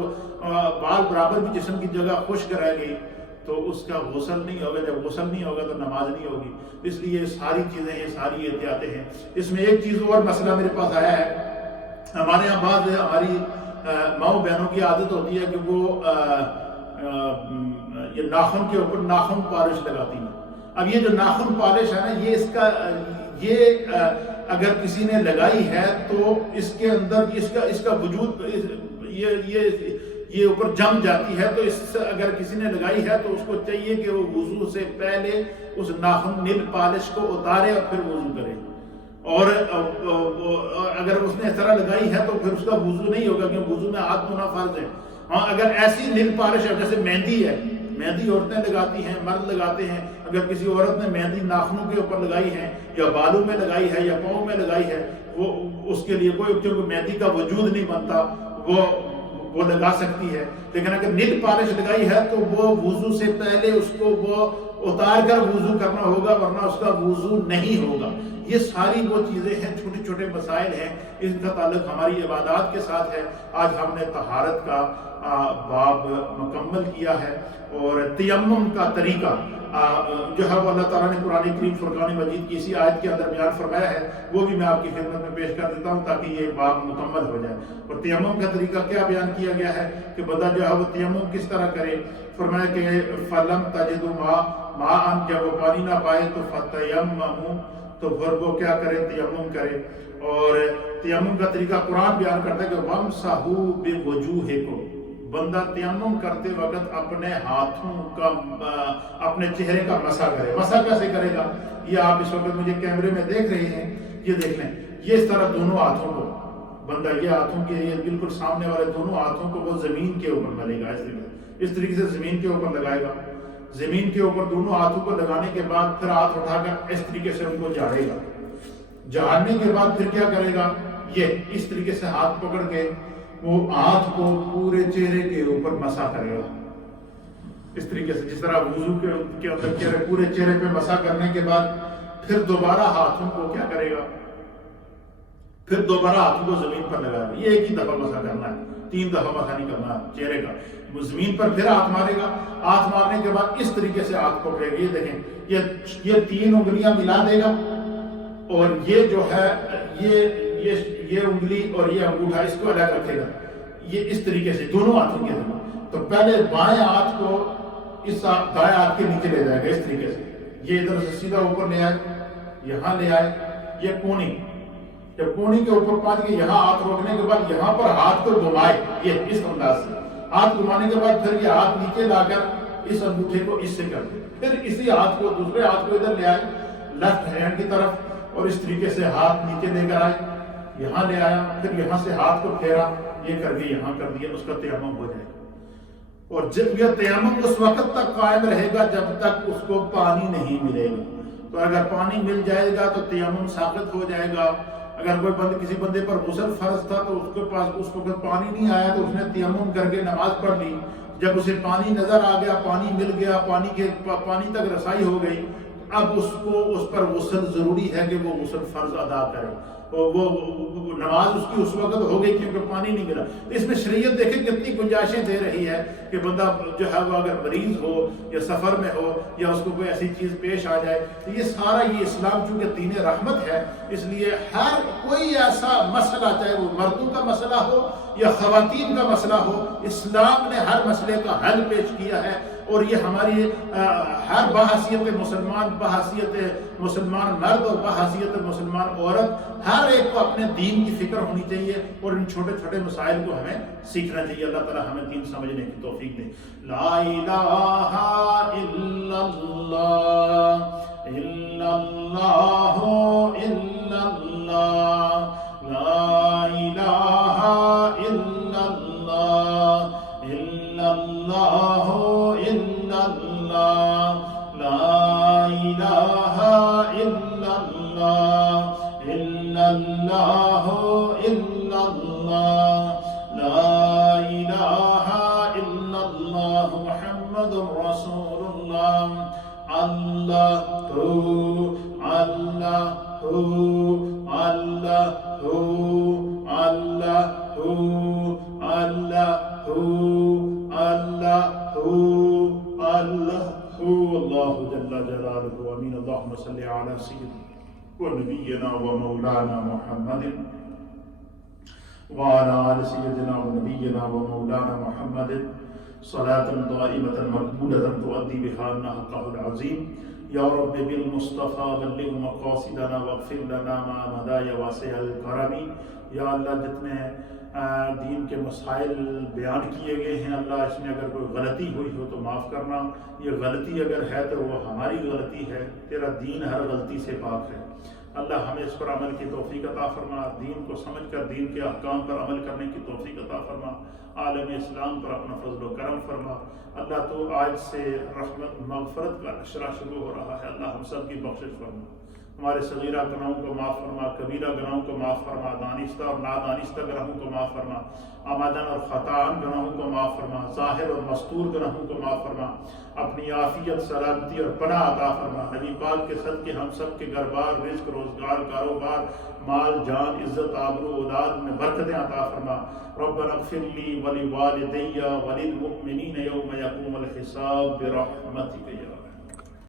بال برابر بھی جسم کی جگہ خشک رہ گئی تو اس کا غسل نہیں ہوگا، جب غسل نہیں ہوگا تو نماز نہیں ہوگی۔ اس لیے یہ ساری چیزیں، یہ ساری احتیاطیں ہیں۔ اس میں ایک چیز اور مسئلہ میرے پاس آیا ہے، ہمارے یہاں بعض ہماری ماؤں بہنوں کی عادت ہوتی ہے کہ وہ یہ ناخن کے اوپر ناخن پالش لگاتی ہیں۔ اب یہ جو ناخن پالش ہے نا، یہ اگر کسی نے لگائی ہے تو اس کے اندر اس کا وجود یہ اوپر جم جاتی ہے، تو اس سے اگر کسی نے لگائی ہے تو اس کو چاہیے کہ وہ وضو سے پہلے اس ناخن نیل پالش کو اتارے اور پھر وضو کرے، اور اگر اس نے اس طرح لگائی ہے تو پھر اس کا وضو نہیں ہوگا، کیونکہ وضو میں ہاتھ دھونا فرض ہے۔ ہاں اگر ایسی نیل پالش ہے، جیسے مہندی ہے، مہندی عورتیں لگاتی ہیں، مرد لگاتے ہیں، اگر کسی عورت نے مہندی ناخنوں کے اوپر لگائی ہے یا بالوں میں لگائی ہے یا پاؤں میں لگائی ہے، وہ اس کے لیے کوئی، کیونکہ مہندی کا وجود نہیں بنتا، وہ لگا سکتی ہے۔ لیکن اگر نیل پالش لگائی ہے تو وہ وضو سے پہلے اس کو وہ اتار کر وضو کرنا ہوگا، ورنہ اس کا وضو نہیں ہوگا۔ یہ ساری وہ چیزیں ہیں، چھوٹے چھوٹے مسائل ہیں، ان کا تعلق ہماری عبادات کے ساتھ ہے۔ آج ہم نے طہارت کا باب مکمل کیا ہے، اور تیمم کا طریقہ جو ہے وہ اللہ تعالیٰ نے قرآن کریم فرقان مجید کی اسی آیت کے اندر بیان فرمایا ہے، وہ بھی میں آپ کی خدمت میں پیش کر دیتا ہوں تاکہ یہ باب مکمل ہو جائے۔ اور تیمم کا طریقہ کیا بیان کیا گیا ہے کہ بندہ جو ہے وہ تیمم کس طرح کرے۔ فرمایا کہ فلم تجدوا ماء، جب وہ پانی نہ پائے تو فتیمموا، تو پھر وہ کیا کرے، تیمم کرے۔ اور تیمم کا طریقہ قرآن بیان کرتا ہے کہ وَامْسَحُوا بِوُجُوهِكُمْ، بندہ تیمم کرتے وقت اپنے ہاتھوں کا، اپنے چہرے کا مسح کرے۔ مسح کیسے کرے گا؟ یہ آپ اس وقت مجھے کیمرے میں دیکھ رہے ہیں، یہ دیکھ لیں، یہ اس طرح دونوں ہاتھوں کو بندہ، یہ ہاتھوں کے، یہ بالکل سامنے والے دونوں ہاتھوں کو وہ زمین کے اوپر ملے گا، اس طریقے سے زمین کے اوپر لگائے گا۔ زمین کے اوپر دونوں ہاتھوں کو لگانے کے بعد پھر ہاتھ اٹھا کر اس طریقے سے ان کو جھاڑے گا۔ جھاڑنے کے بعد پھر کیا کرے گا، یہ اس طریقے سے ہاتھ پکڑ کے وہ ہاتھ کو پورے چہرے کے اوپر مسح کرے گا، اس طریقے سے جس طرح وضو کے اندر پورے چہرے پہ مسح کرنے کے بعد پھر دوبارہ ہاتھوں کو کیا کرے گا، پھر دوبارہ ہاتھوں کو زمین پر لگائے گا۔ یہ ایک ہی دفعہ مسح کرنا ہے، 3 دفعہ مسح نہیں کرنا چہرے کا۔ زمین پر پھر ہاتھ مارے گا، ہاتھ مارنے کے بعد اس طریقے سے ہاتھ پکڑے گا۔ یہ دیکھیں، یہ 3 انگلیاں ملا دے گا، اور یہ جو ہے یہ انگلی اور یہ انگوٹھا اس کو الگ رکھے گا، یہ اس طریقے سے دونوں ہاتھوں کے اندر۔ تو پہلے بائیں ہاتھ کو اس دائیں ہاتھ کے نیچے لے جائے گا، اس طریقے سے، یہ ادھر سے سیدھا اوپر لے آئے، یہاں لے آئے، یہ کونی، جب کونی کے اوپر پہنچ کے یہاں ہاتھ روکنے کے بعد یہاں پر ہاتھ کو گھمائے، یہ اس انداز سے ہاتھ گھمانے کے بعد پھر یہ ہاتھ نیچے لا کر اس انگوٹھے کو اس سے کر دے، پھر اسی ہاتھ کو، دوسرے ہاتھ کو ادھر لے آئے لیفٹ ہینڈ کی طرف، اور اس طریقے سے ہاتھ نیچے لے کر آئے، یہاں لے آیا، پھر یہاں سے ہاتھ کو پھیرا، یہ کر کے یہاں کر دیا، اس کا تیمم ہو جائے گا۔ اور جب یہ تیمم اس وقت تک قائم رہے گا جب تک اس کو پانی نہیں ملے گا۔ تو اگر پانی مل جائے گا تو تیمم ثابت ہو جائے گا۔ اگر کوئی کسی بندے پر غسل فرض تھا تو اس کے پاس اس وقت پانی نہیں آیا تو اس نے تیمم کر کے نماز پڑھ لی، جب اسے پانی نظر آ گیا، پانی مل گیا، پانی تک رسائی ہو گئی، اب اس پر غسل ضروری ہے کہ وہ غسل فرض ادا کرے، اور وہ نماز اس کی اس وقت ہو گئی کیونکہ پانی نہیں ملا۔ اس میں شریعت دیکھیں کتنی گنجائشیں دے رہی ہے کہ بندہ جو ہے وہ اگر مریض ہو یا سفر میں ہو یا اس کو کوئی ایسی چیز پیش آ جائے، تو یہ سارا، یہ اسلام چونکہ دین رحمت ہے، اس لیے ہر کوئی ایسا مسئلہ، چاہے وہ مردوں کا مسئلہ ہو یا خواتین کا مسئلہ ہو، اسلام نے ہر مسئلے کا حل پیش کیا ہے۔ اور یہ ہماری ہر بحیثیت مسلمان مرد اور بحیثیت مسلمان عورت، ہر ایک کو اپنے دین کی فکر ہونی چاہیے اور ان چھوٹے چھوٹے مسائل کو ہمیں سیکھنا چاہیے۔ اللہ تعالی ہمیں دین سمجھنے کی توفیق دے۔ لا الہ الا اللہ، الا اللہ، الا اللہ، لا الہ الا اللہ، الا اللہ، الا إلا الله لا إله إلا الله إلا الله إلا الله لا إله إلا الله محمد رسول الله الله الله الله الله الله الله جل جلاله امين اللهم صل على سيدنا ونبينا ومولانا محمد وعلى آل سيدنا ونبينا ومولانا محمد صلاة دائمة مقبولة تؤدي بها لنا حقه العظيم یا رب بالمصطفى بلغ مقاصدنا واغفر لنا ما مضى یا واسع الکرمی. یا اللہ جتنے دین کے مسائل بیان کیے گئے ہیں اللہ اس میں اگر کوئی غلطی ہوئی ہو تو معاف کرنا. یہ غلطی اگر ہے تو وہ ہماری غلطی ہے، تیرا دین ہر غلطی سے پاک ہے. اللہ ہمیں اس پر عمل کی توفیق عطا فرما، دین کو سمجھ کر دین کے احکام پر عمل کرنے کی توفیق عطا فرما، عالم اسلام پر اپنا فضل و کرم فرما. اللہ تو آج سے رحمت مغفرت کا اشرا شروع ہو رہا ہے، اللہ ہم سب کی بخشش فرما. ہمارے صغیرہ گناہوں کو معاف فرما، کبیرہ گناہوں کو معاف فرما، دانستہ اور نادانستہ گناہوں کو معاف فرما، آمدن اور خطاً گناہوں کو معاف فرما، ظاہر اور مستور گناہوں کو معاف فرما. اپنی عافیت، سلامتی اور پناہ عطا فرما. نبی پاک کے صدقے ہم سب کے گھر بار، رزق، روزگار، کاروبار، مال، جان، عزت، آبرو، اولاد میں برکتیں عطا فرما. ربنا اغفر لی ولوالدی وللمؤمنین یوم یقوم الحساب برحمتک یا